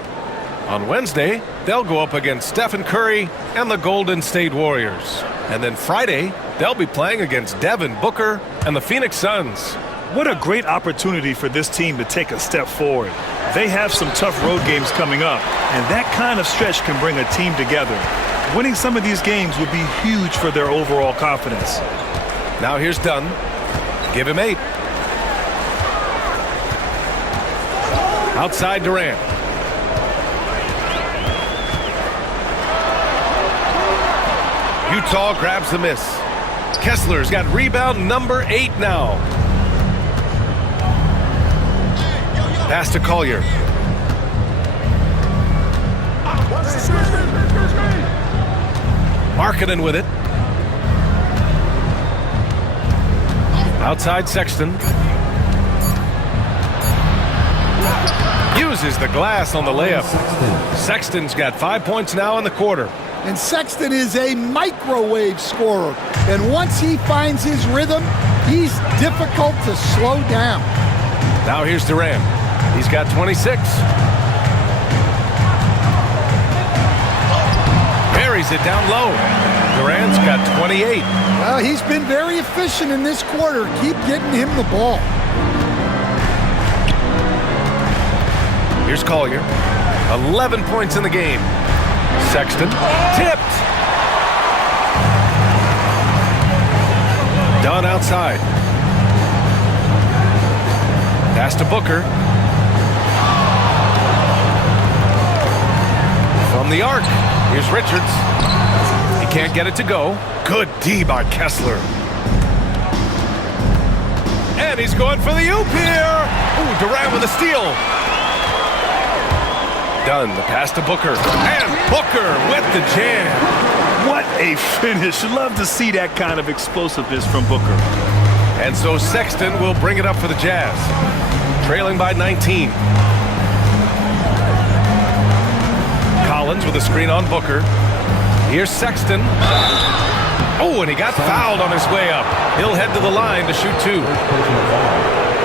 On Wednesday, they'll go up against Stephen Curry and the Golden State Warriors. And then Friday, they'll be playing against Devin Booker and the Phoenix Suns. What a great opportunity for this team to take a step forward. They have some tough road games coming up, and that kind of stretch can bring a team together. Winning some of these games would be huge for their overall confidence. Now here's Dunn. Give him 8. Outside Durant. Utah grabs the miss. Kessler's got rebound number 8 now. Pass to Collier. Markkanen with it. Outside Sexton. Uses the glass on the layup. Sexton's got 5 points now in the quarter. And Sexton is a microwave scorer. And once he finds his rhythm, he's difficult to slow down. Now here's Durant. He's got 26. Buries it down low. Durant's got 28. Well, he's been very efficient in this quarter. Keep getting him the ball. Here's Collier. 11 points in the game. Sexton tipped. Dunn outside. Pass to Booker. From the arc. Here's Richards. He can't get it to go. Good D by Kessler. And he's going for the oop here. Ooh, Durant with a steal. Dunn, the pass to Booker. And Booker with the jam. What a finish. Love to see that kind of explosiveness from Booker. And so Sexton will bring it up for the Jazz. Trailing by 19. Collins with a screen on Booker. Here's Sexton. Oh, and he got fouled on his way up. He'll head to the line to shoot 2.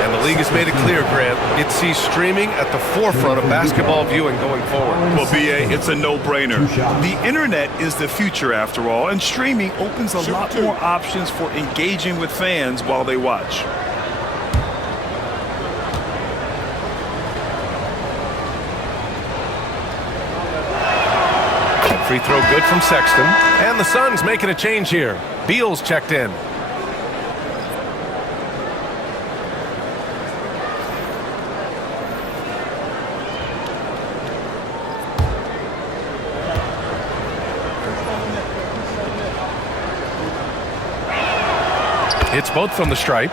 And the league has made it clear, Grant, it sees streaming at the forefront of basketball viewing going forward. Well, B.A., it's a no-brainer. The internet is the future, after all, and streaming opens a lot more options for engaging with fans while they watch. Free throw good from Sexton. And the Suns making a change here. Beal's checked in. Hits both from the stripe.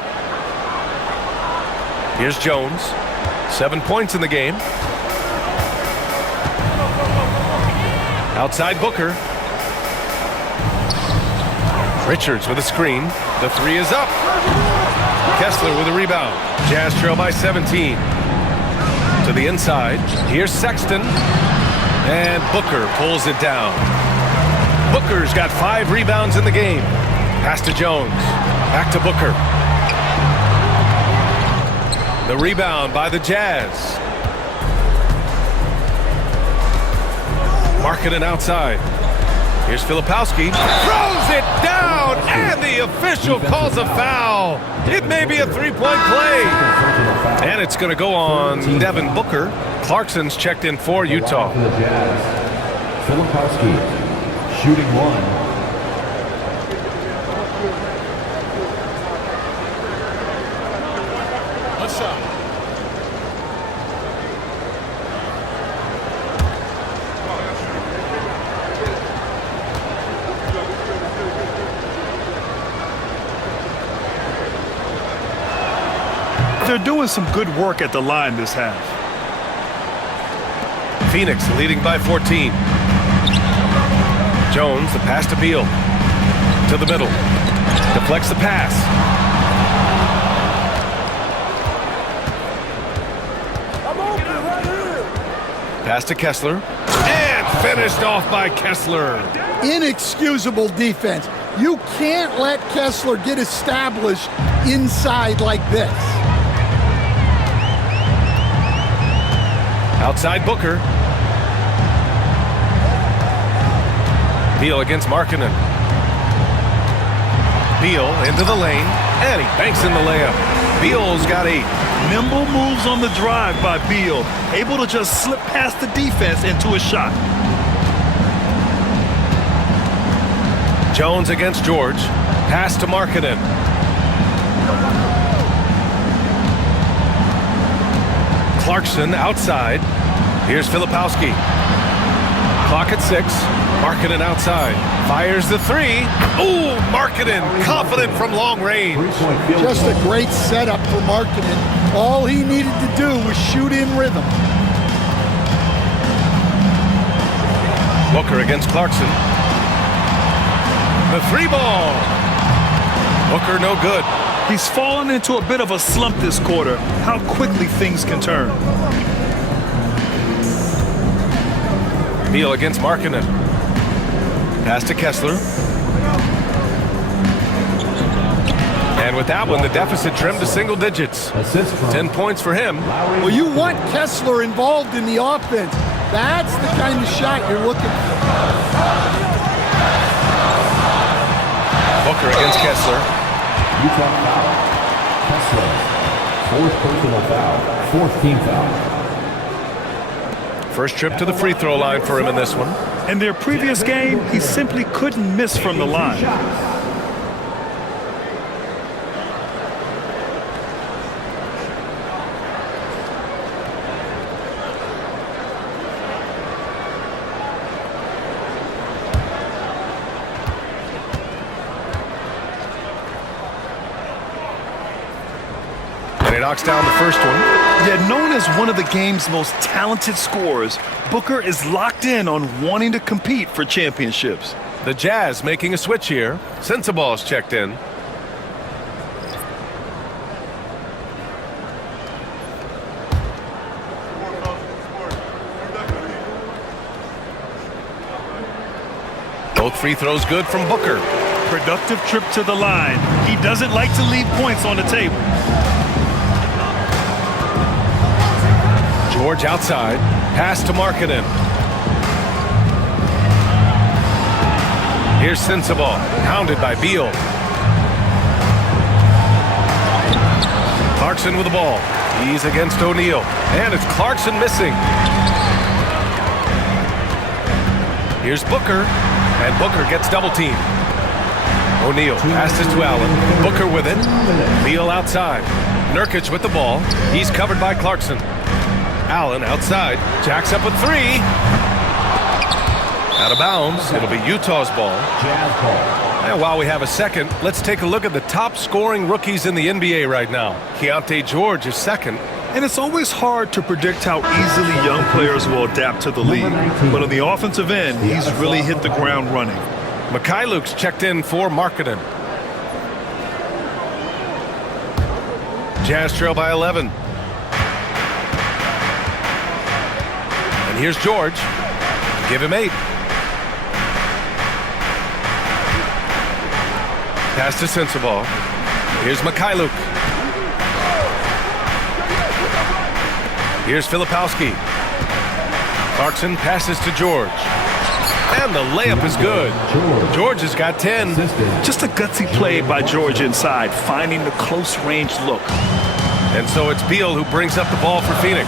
Here's Jones. 7 points in the game. Outside Booker. Richards with a screen. The 3 is up. Kessler with a rebound. Jazz trail by 17. To the inside. Here's Sexton. And Booker pulls it down. Booker's got 5 rebounds in the game. Pass to Jones. Back to Booker. The rebound by the Jazz. Markkanen outside. Here's Filipowski. Throws it down, and the official calls a foul. It may be a 3-point play. And it's going to go on Devin Booker. Clarkson's checked in for Utah. Filipowski, shooting 1. One shot. They're doing some good work at the line this half. Phoenix leading by 14. Jones, the pass to Beal. To the middle. Deflects the pass. Pass to Kessler. And finished off by Kessler. Inexcusable defense. You can't let Kessler get established inside like this. Outside Booker. Beal against Markkanen. Beal into the lane, and he banks in the layup. Beal's got 8. Nimble moves on the drive by Beal, able to just slip past the defense into a shot. Jones against George. Pass to Markkanen. Clarkson outside. Here's Filipowski. Clock at 6. Markkanen outside. Fires the 3. Ooh, Markkanen confident from long range. Just a great setup for Markkanen. All he needed to do was shoot in rhythm. Booker against Clarkson. The 3 ball. Booker no good. He's fallen into a bit of a slump this quarter. How quickly things can turn. Beal against Markkanen. Pass to Kessler. And with that one, the deficit trimmed to single digits. 10 points for him. Well, you want Kessler involved in the offense. That's the kind of shot you're looking for. Booker against Kessler. Utah foul. Kessler. 4th personal foul. 4th team foul. First trip to the free throw line for him in this one. In their previous game, he simply couldn't miss from the line. And he knocks down the first one. Yet known as one of the game's most talented scorers, Booker is locked in on wanting to compete for championships. The Jazz making a switch here. Sensaball's checked in. Both free throws good from Booker. Productive trip to the line. He doesn't like to leave points on the table. George outside. Pass to Markkanen. Here's Sensaball. Pounded by Beal. Clarkson with the ball. He's against O'Neal. And it's Clarkson missing. Here's Booker. And Booker gets double teamed. O'Neal passes to Allen. Booker with it. Beal outside. Nurkic with the ball. He's covered by Clarkson. Allen outside. Jacks up a 3. Out of bounds. It'll be Utah's ball. And while we have a second, let's take a look at the top scoring rookies in the NBA right now. Keontae George is second. And it's always hard to predict how easily young players will adapt to the league. But on the offensive end, he's really hit the ground running. Mikhailuk's checked in for Markkanen. Jazz trail by 11. And here's George. Give him 8. Pass to Sensaball. Here's Mikhailuk. Here's Filipowski. Clarkson passes to George. And the layup is good. George has got 10. Just a gutsy play by George inside, finding the close-range look. And so it's Beal who brings up the ball for Phoenix.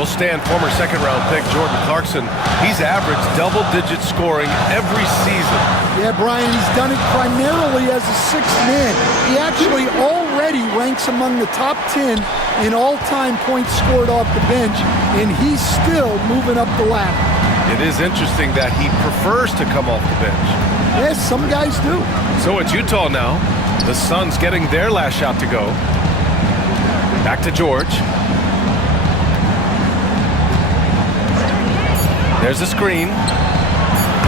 We'll stand former second-round pick Jordan Clarkson. He's averaged double-digit scoring every season. Yeah, Brian, he's done it primarily as a sixth man. He actually already ranks among the top 10 in all-time points scored off the bench, and he's still moving up the ladder. It is interesting that he prefers to come off the bench. Yes, some guys do. So it's Utah now. The Suns getting their last shot to go. Back to George. There's a screen.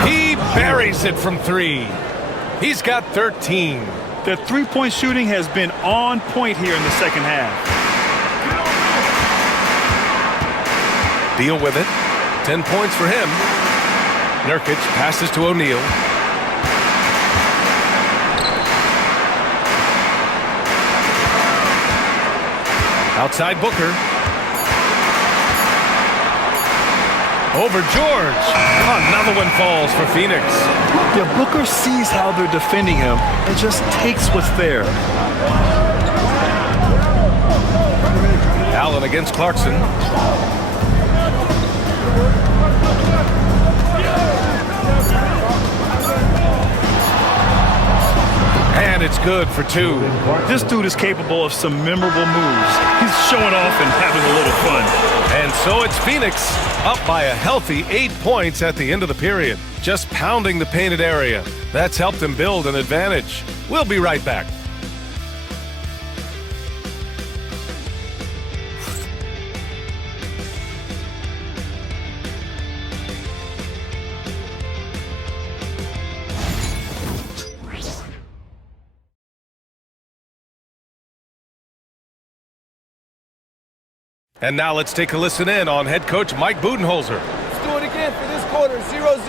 He buries it from 3. He's got 13. The three-point shooting has been on point here in the second half. Beal with it. 10 points for him. Nurkic passes to O'Neal. Outside Booker. Over George. Another one falls for Phoenix. Yeah, Booker sees how they're defending him and just takes what's there. Allen against Clarkson. And it's good for two. This dude is capable of some memorable moves. He's showing off and having a little fun. And so it's Phoenix up by a healthy 8 points at the end of the period. Just pounding the painted area. That's helped them build an advantage. We'll be right back. And now let's take a listen in on head coach Mike Budenholzer. Let's do it again for this quarter, 0-0.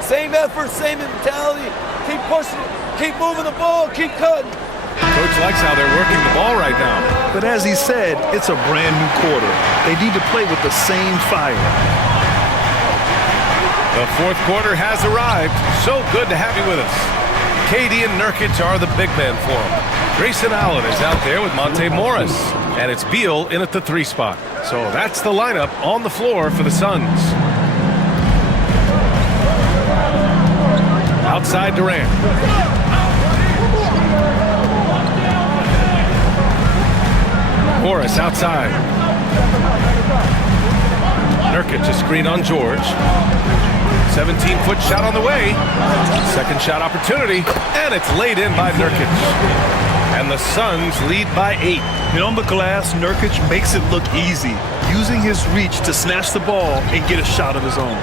Same effort, same mentality. Keep pushing it, keep moving the ball, keep cutting. Coach likes how they're working the ball right now. But as he said, it's a brand new quarter. They need to play with the same fire. The fourth quarter has arrived. So good to have you with us. KD and Nurkic are the big men for him. Grayson Allen is out there with Monte Morris. And it's Beal in at the 3 spot. So that's the lineup on the floor for the Suns. Outside Durant. Morris outside. Nurkic a screen on George. 17-foot shot on the way. Second shot opportunity. And it's laid in by Nurkic. And the Suns lead by 8. And on the glass, Nurkic makes it look easy, using his reach to snatch the ball and get a shot of his own.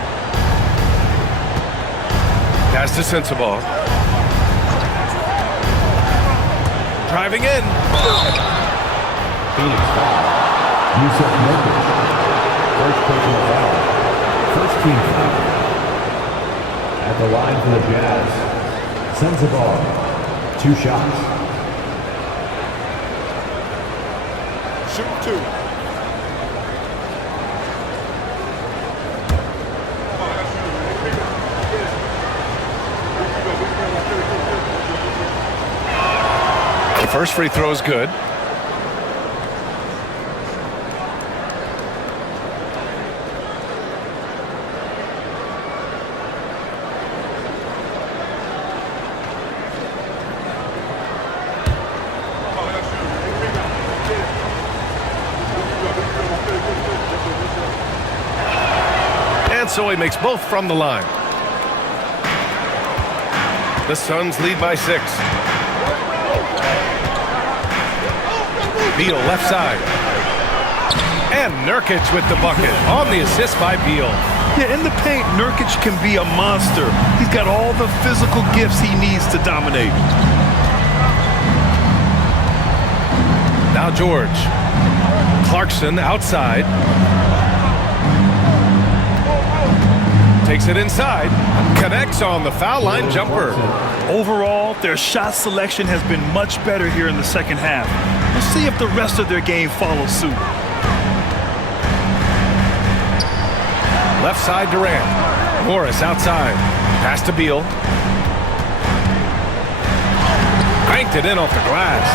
Pass to Sensabaugh. Driving in. Phoenix foul. Yusuf Nurkic. First personal foul. First team foul. At the line for the Jazz. Sensabaugh. 2 shots. Shoot 2. The first free throw is good. So he makes both from the line. The Suns lead by 6. Beal left side. And Nurkic with the bucket on the assist by Beal. Yeah, in the paint, Nurkic can be a monster. He's got all the physical gifts he needs to dominate. Now George. Clarkson outside. Takes it inside, connects on the foul line jumper. Overall, their shot selection has been much better here in the second half. We'll see if the rest of their game follows suit. Left side Durant. Morris outside. Pass to Beal. Cranked it in off the glass.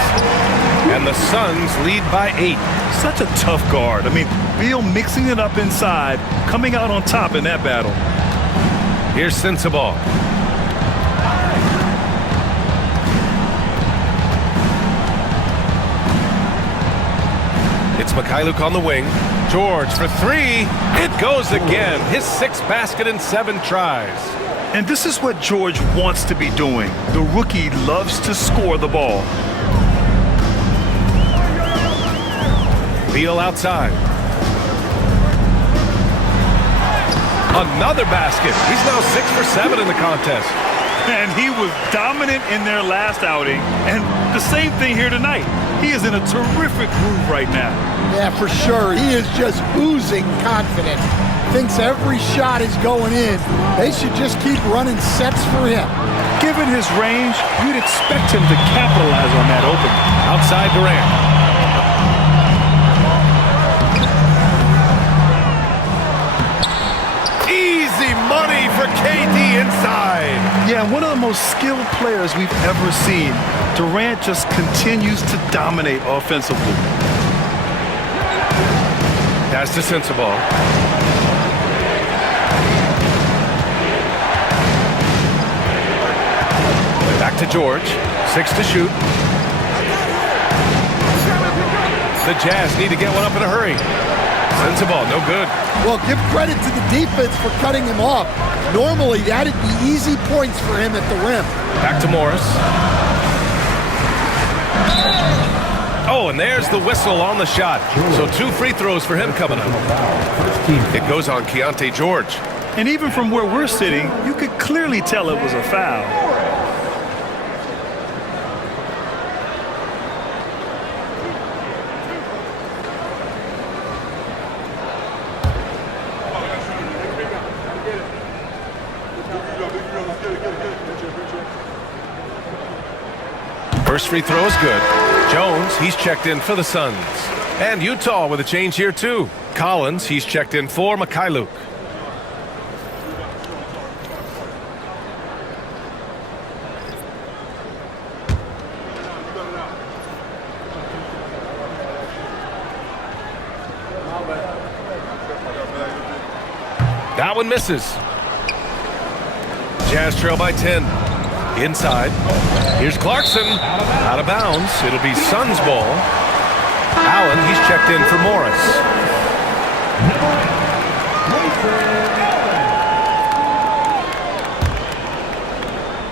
And the Suns lead by 8. Such a tough guard. I mean, Beal mixing it up inside, coming out on top in that battle. Here's Sensabaugh. It's Mikhailuk on the wing. George for 3. It goes again. His 6th basket in 7 tries. And this is what George wants to be doing. The rookie loves to score the ball. Beal outside. Another basket. He's now 6 for 7 in the contest. And he was dominant in their last outing. And the same thing here tonight. He is in a terrific groove right now. Yeah, for sure. He is just oozing confidence. Thinks every shot is going in. They should just keep running sets for him. Given his range, you'd expect him to capitalize on that opening. Outside Durant. for KD inside. Yeah, one of the most skilled players we've ever seen. Durant just continues to dominate offensively. Pass to Sensabaugh. Back to George. 6 to shoot. The Jazz need to get one up in a hurry. Sensabaugh, no good. Well, give credit to the defense for cutting him off. Normally, that'd be easy points for him at the rim. Back to Morris. Oh, and there's the whistle on the shot. So 2 free throws for him coming up. It goes on Keontae George. And even from where we're sitting, you could clearly tell it was a foul. First free throw is good. Jones, he's checked in for the Suns. And Utah with a change here too. Collins, he's checked in for Mikhailuk. That one misses. Jazz trail by 10. Inside. Here's Clarkson. Out of bounds. It'll be Suns ball. Allen, he's checked in for Morris.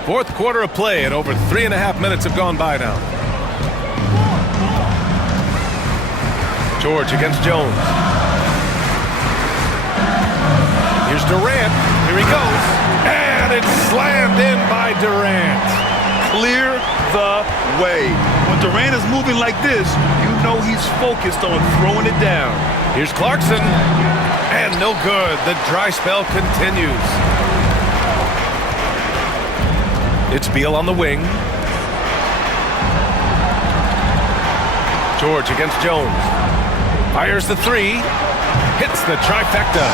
Fourth quarter of play, and over 3.5 minutes have gone by now. George against Jones. Here's Durant. Here he goes. And it's slammed in by Durant. Clear the way. When Durant is moving like this, you know he's focused on throwing it down. Here's Clarkson. And no good. The dry spell continues. It's Beal on the wing. George against Jones. Fires the 3. Hits the trifecta.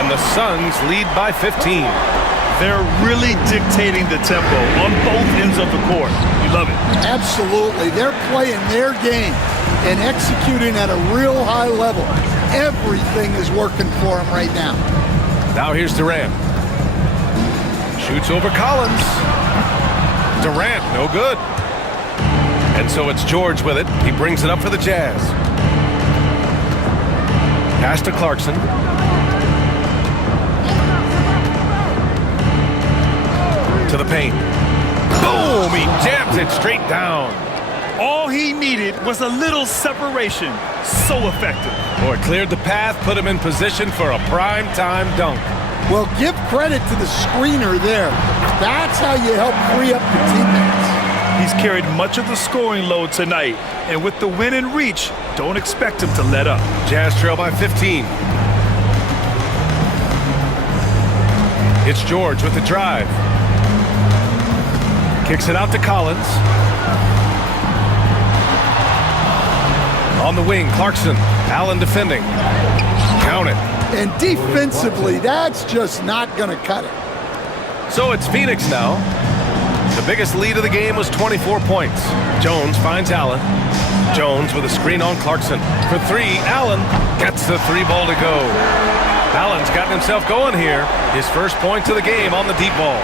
And the Suns lead by 15. They're really dictating the tempo on both ends of the court. You love it. Absolutely. They're playing their game and executing at a real high level. Everything is working for them right now. Now here's Durant. Shoots over Collins. Durant, no good. And so it's George with it. He brings it up for the Jazz. Pass to Clarkson. To the paint. Boom! He jams it straight down. All he needed was a little separation. So effective. Boy, cleared the path, put him in position for a prime-time dunk. Well, give credit to the screener there. That's how you help free up your teammates. He's carried much of the scoring load tonight, and with the win in reach, don't expect him to let up. Jazz trail by 15. It's George with the drive. Kicks it out to Collins. On the wing, Clarkson. Allen defending. Count it. And defensively, that's just not going to cut it. So it's Phoenix now. The biggest lead of the game was 24 points. Jones finds Allen. Jones with a screen on Clarkson. For 3, Allen gets the 3 ball to go. Allen's gotten himself going here. His first points of the game on the deep ball.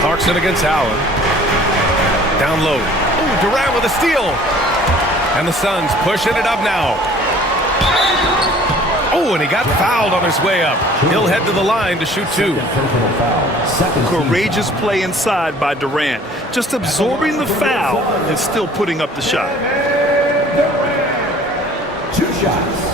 Clarkson against Allen. Down low. Ooh, Durant with a steal. And the Suns pushing it up now. Oh, and he got fouled on his way up. He'll head to the line to shoot 2. Courageous play inside by Durant. Just absorbing the foul and still putting up the shot. 2 shots.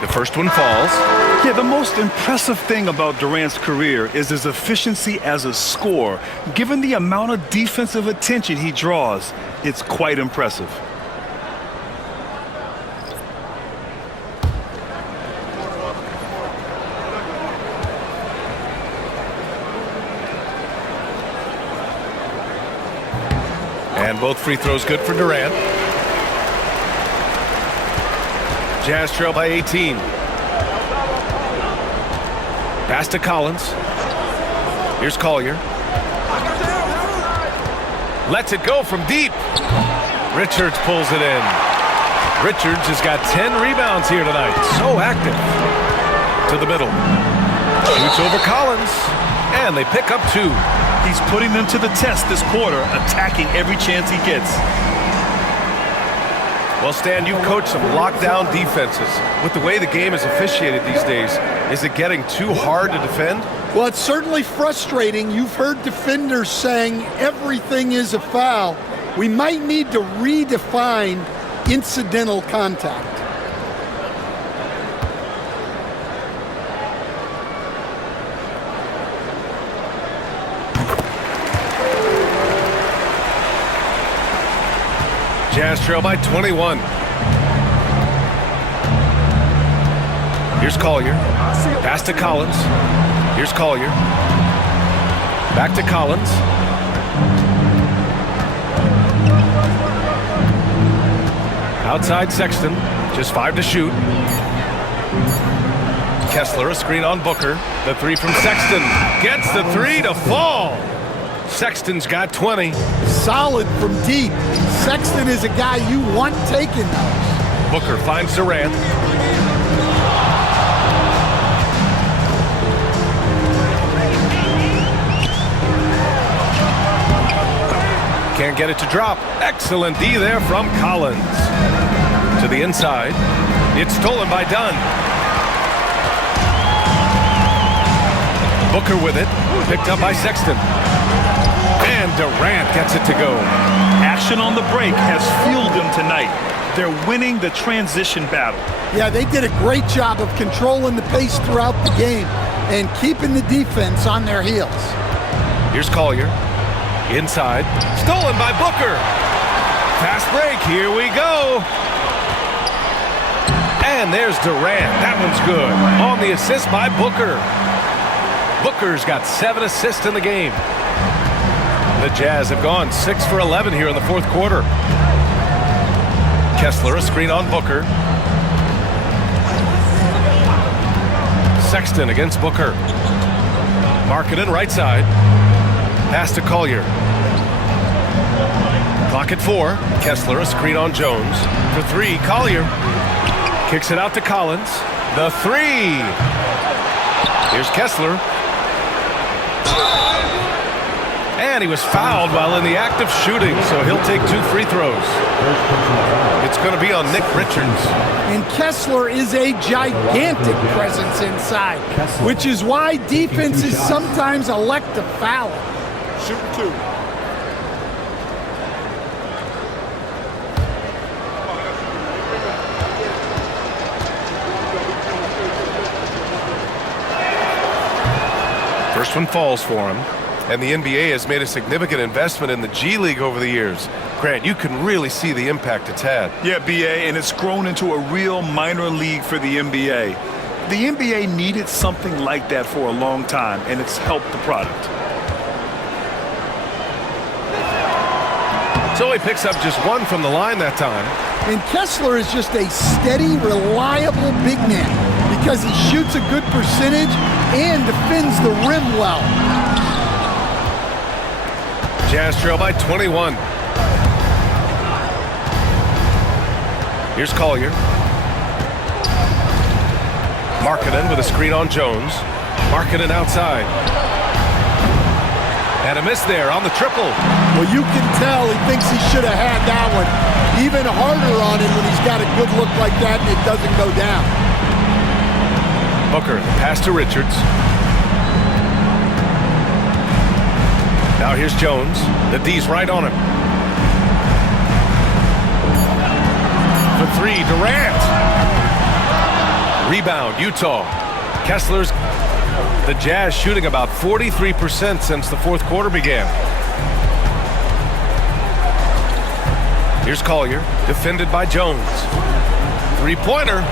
The first one falls. Yeah, the most impressive thing about Durant's career is his efficiency as a scorer. Given the amount of defensive attention he draws, it's quite impressive. And both free throws good for Durant. Jazz trail by 18. Pass to Collins. Here's Collier. Lets it go from deep. Richards pulls it in. Richards has got 10 rebounds here tonight. So active. To the middle. Shoots over Collins. And they pick up 2. He's putting them to the test this quarter, attacking every chance he gets. Well, Stan, you coach some lockdown defenses. With the way the game is officiated these days, is it getting too hard to defend? Well, it's certainly frustrating. You've heard defenders saying everything is a foul. We might need to redefine incidental contact. Jazz trail by 21. Here's Collier. Pass to Collins. Here's Collier. Back to Collins. Outside Sexton. Just 5 to shoot. Kessler, a screen on Booker. The 3 from Sexton. Gets the 3 to fall. Sexton's got 20. Solid from deep. Sexton is a guy you want taking those. Booker finds Durant. Can't get it to drop. Excellent D there from Collins. To the inside. It's stolen by Dunn. Booker with it. Picked up by Sexton. And Durant gets it to go. Action on the break has fueled them tonight. They're winning the transition battle. Yeah, they did a great job of controlling the pace throughout the game and keeping the defense on their heels. Here's Collier. Inside. Stolen by Booker. Fast break. Here we go. And there's Durant. That one's good. On the assist by Booker. Booker's got 7 assists in the game. The Jazz have gone 6 for 11 here in the fourth quarter. Kessler, a screen on Booker. Sexton against Booker. Markkanen right side. Pass to Collier. Clock at 4. Kessler, a screen on Jones. For 3, Collier. Kicks it out to Collins. The 3. Here's Kessler. And he was fouled while in the act of shooting, so he'll take 2 free throws. It's going to be on Nick Richards. And Kessler is a gigantic presence inside, which is why defenses sometimes elect to foul him. Shooting 2. First one falls for him. And the NBA has made a significant investment in the G League over the years. Grant, you can really see the impact it's had. Yeah, BA, and it's grown into a real minor league for the NBA. The NBA needed something like that for a long time, and it's helped the product. So he picks up just 1 from the line that time. And Kessler is just a steady, reliable big man because he shoots a good percentage and defends the rim well. Jazz trail by 21. Here's Collier. Markkanen with a screen on Jones. Markkanen outside. And a miss there on the triple. Well, you can tell he thinks he should have had that one. Even harder on him when he's got a good look like that and it doesn't go down. Booker, the pass to Richards. Now here's Jones. The D's right on him. For 3, Durant. Rebound, Utah. Kessler's the Jazz shooting about 43% since the fourth quarter began. Here's Collier, defended by Jones. Three-pointer.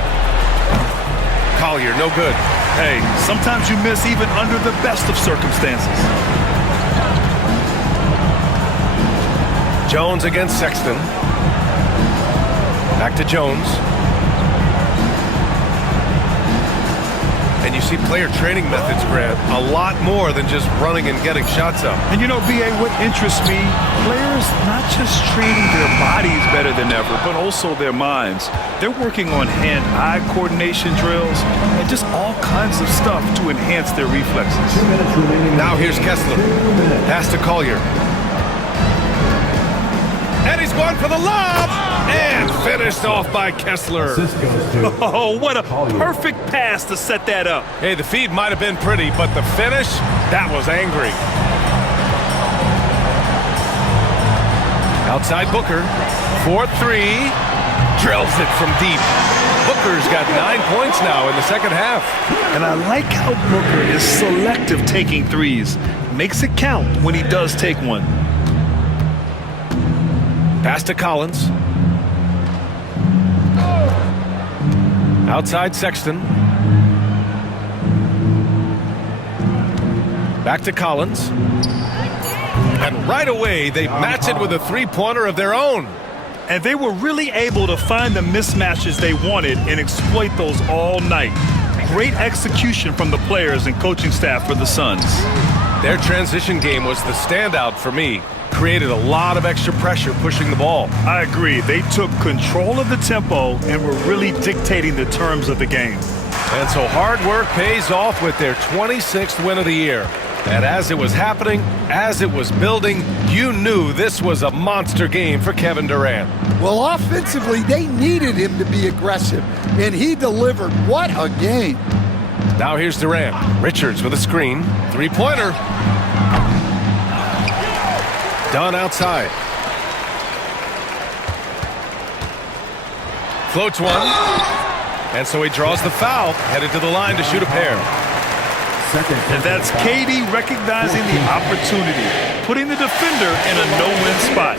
Collier, no good. Hey, sometimes you miss even under the best of circumstances. Jones against Sexton. Back to Jones. And you see player training methods, Grant, a lot more than just running and getting shots up. And you know, B.A., what interests me, players not just training their bodies better than ever, but also their minds. They're working on hand-eye coordination drills and just all kinds of stuff to enhance their reflexes. Now here's Kessler. Pass to Collier. And he's going for the lob! And finished off by Kessler. Oh, what a perfect pass to set that up. Hey, the feed might have been pretty, but the finish, that was angry. Outside Booker. 4-3. Drills it from deep. Booker's got 9 points now in the second half. And I like how Booker is selective taking threes. Makes it count when he does take one. Pass to Collins. Outside Sexton. Back to Collins. And right away, they match it with a three-pointer of their own. And they were really able to find the mismatches they wanted and exploit those all night. Great execution from the players and coaching staff for the Suns. Their transition game was the standout for me. Created a lot of extra pressure pushing the ball. I agree. They took control of the tempo and were really dictating the terms of the game. And so hard work pays off with their 26th win of the year. And as it was happening, as it was building, you knew this was a monster game for Kevin Durant. Well, offensively, they needed him to be aggressive, and he delivered. What a game. Now here's Durant. Richards with a screen. Three-pointer. Done outside. Floats one. And so he draws the foul, headed to the line to shoot a pair. And that's KD recognizing the opportunity, putting the defender in a no-win spot.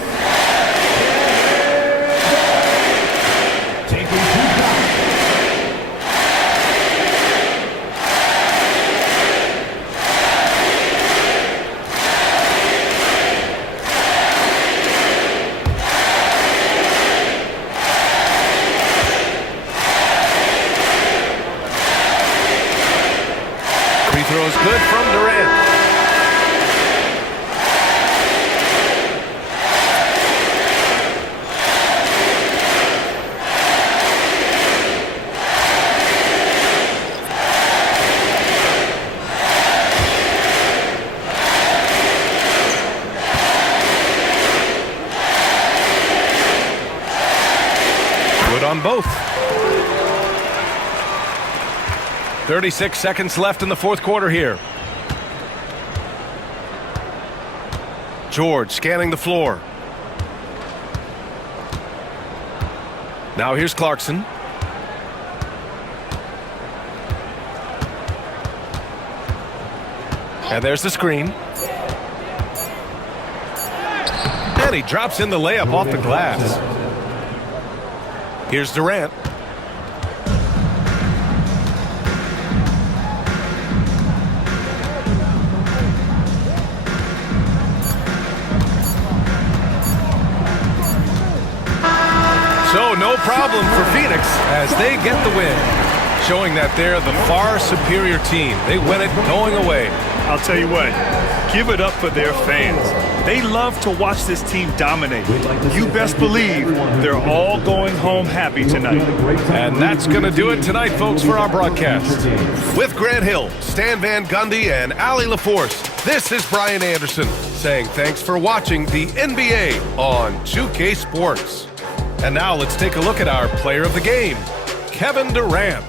Throws good from Durant. Good on both. 36 seconds left in the fourth quarter here. George scanning the floor. Now here's Clarkson. And there's the screen. And he drops in the layup off the glass. Here's Durant. So no problem for Phoenix as they get the win, showing that they're the far superior team. They win it going away. I'll tell you what, give it up for their fans. They love to watch this team dominate. You best believe they're all going home happy tonight. And that's going to do it tonight, folks, for our broadcast. With Grant Hill, Stan Van Gundy, and Allie LaForce, this is Brian Anderson saying thanks for watching the NBA on 2K Sports. And now let's take a look at our player of the game, Kevin Durant.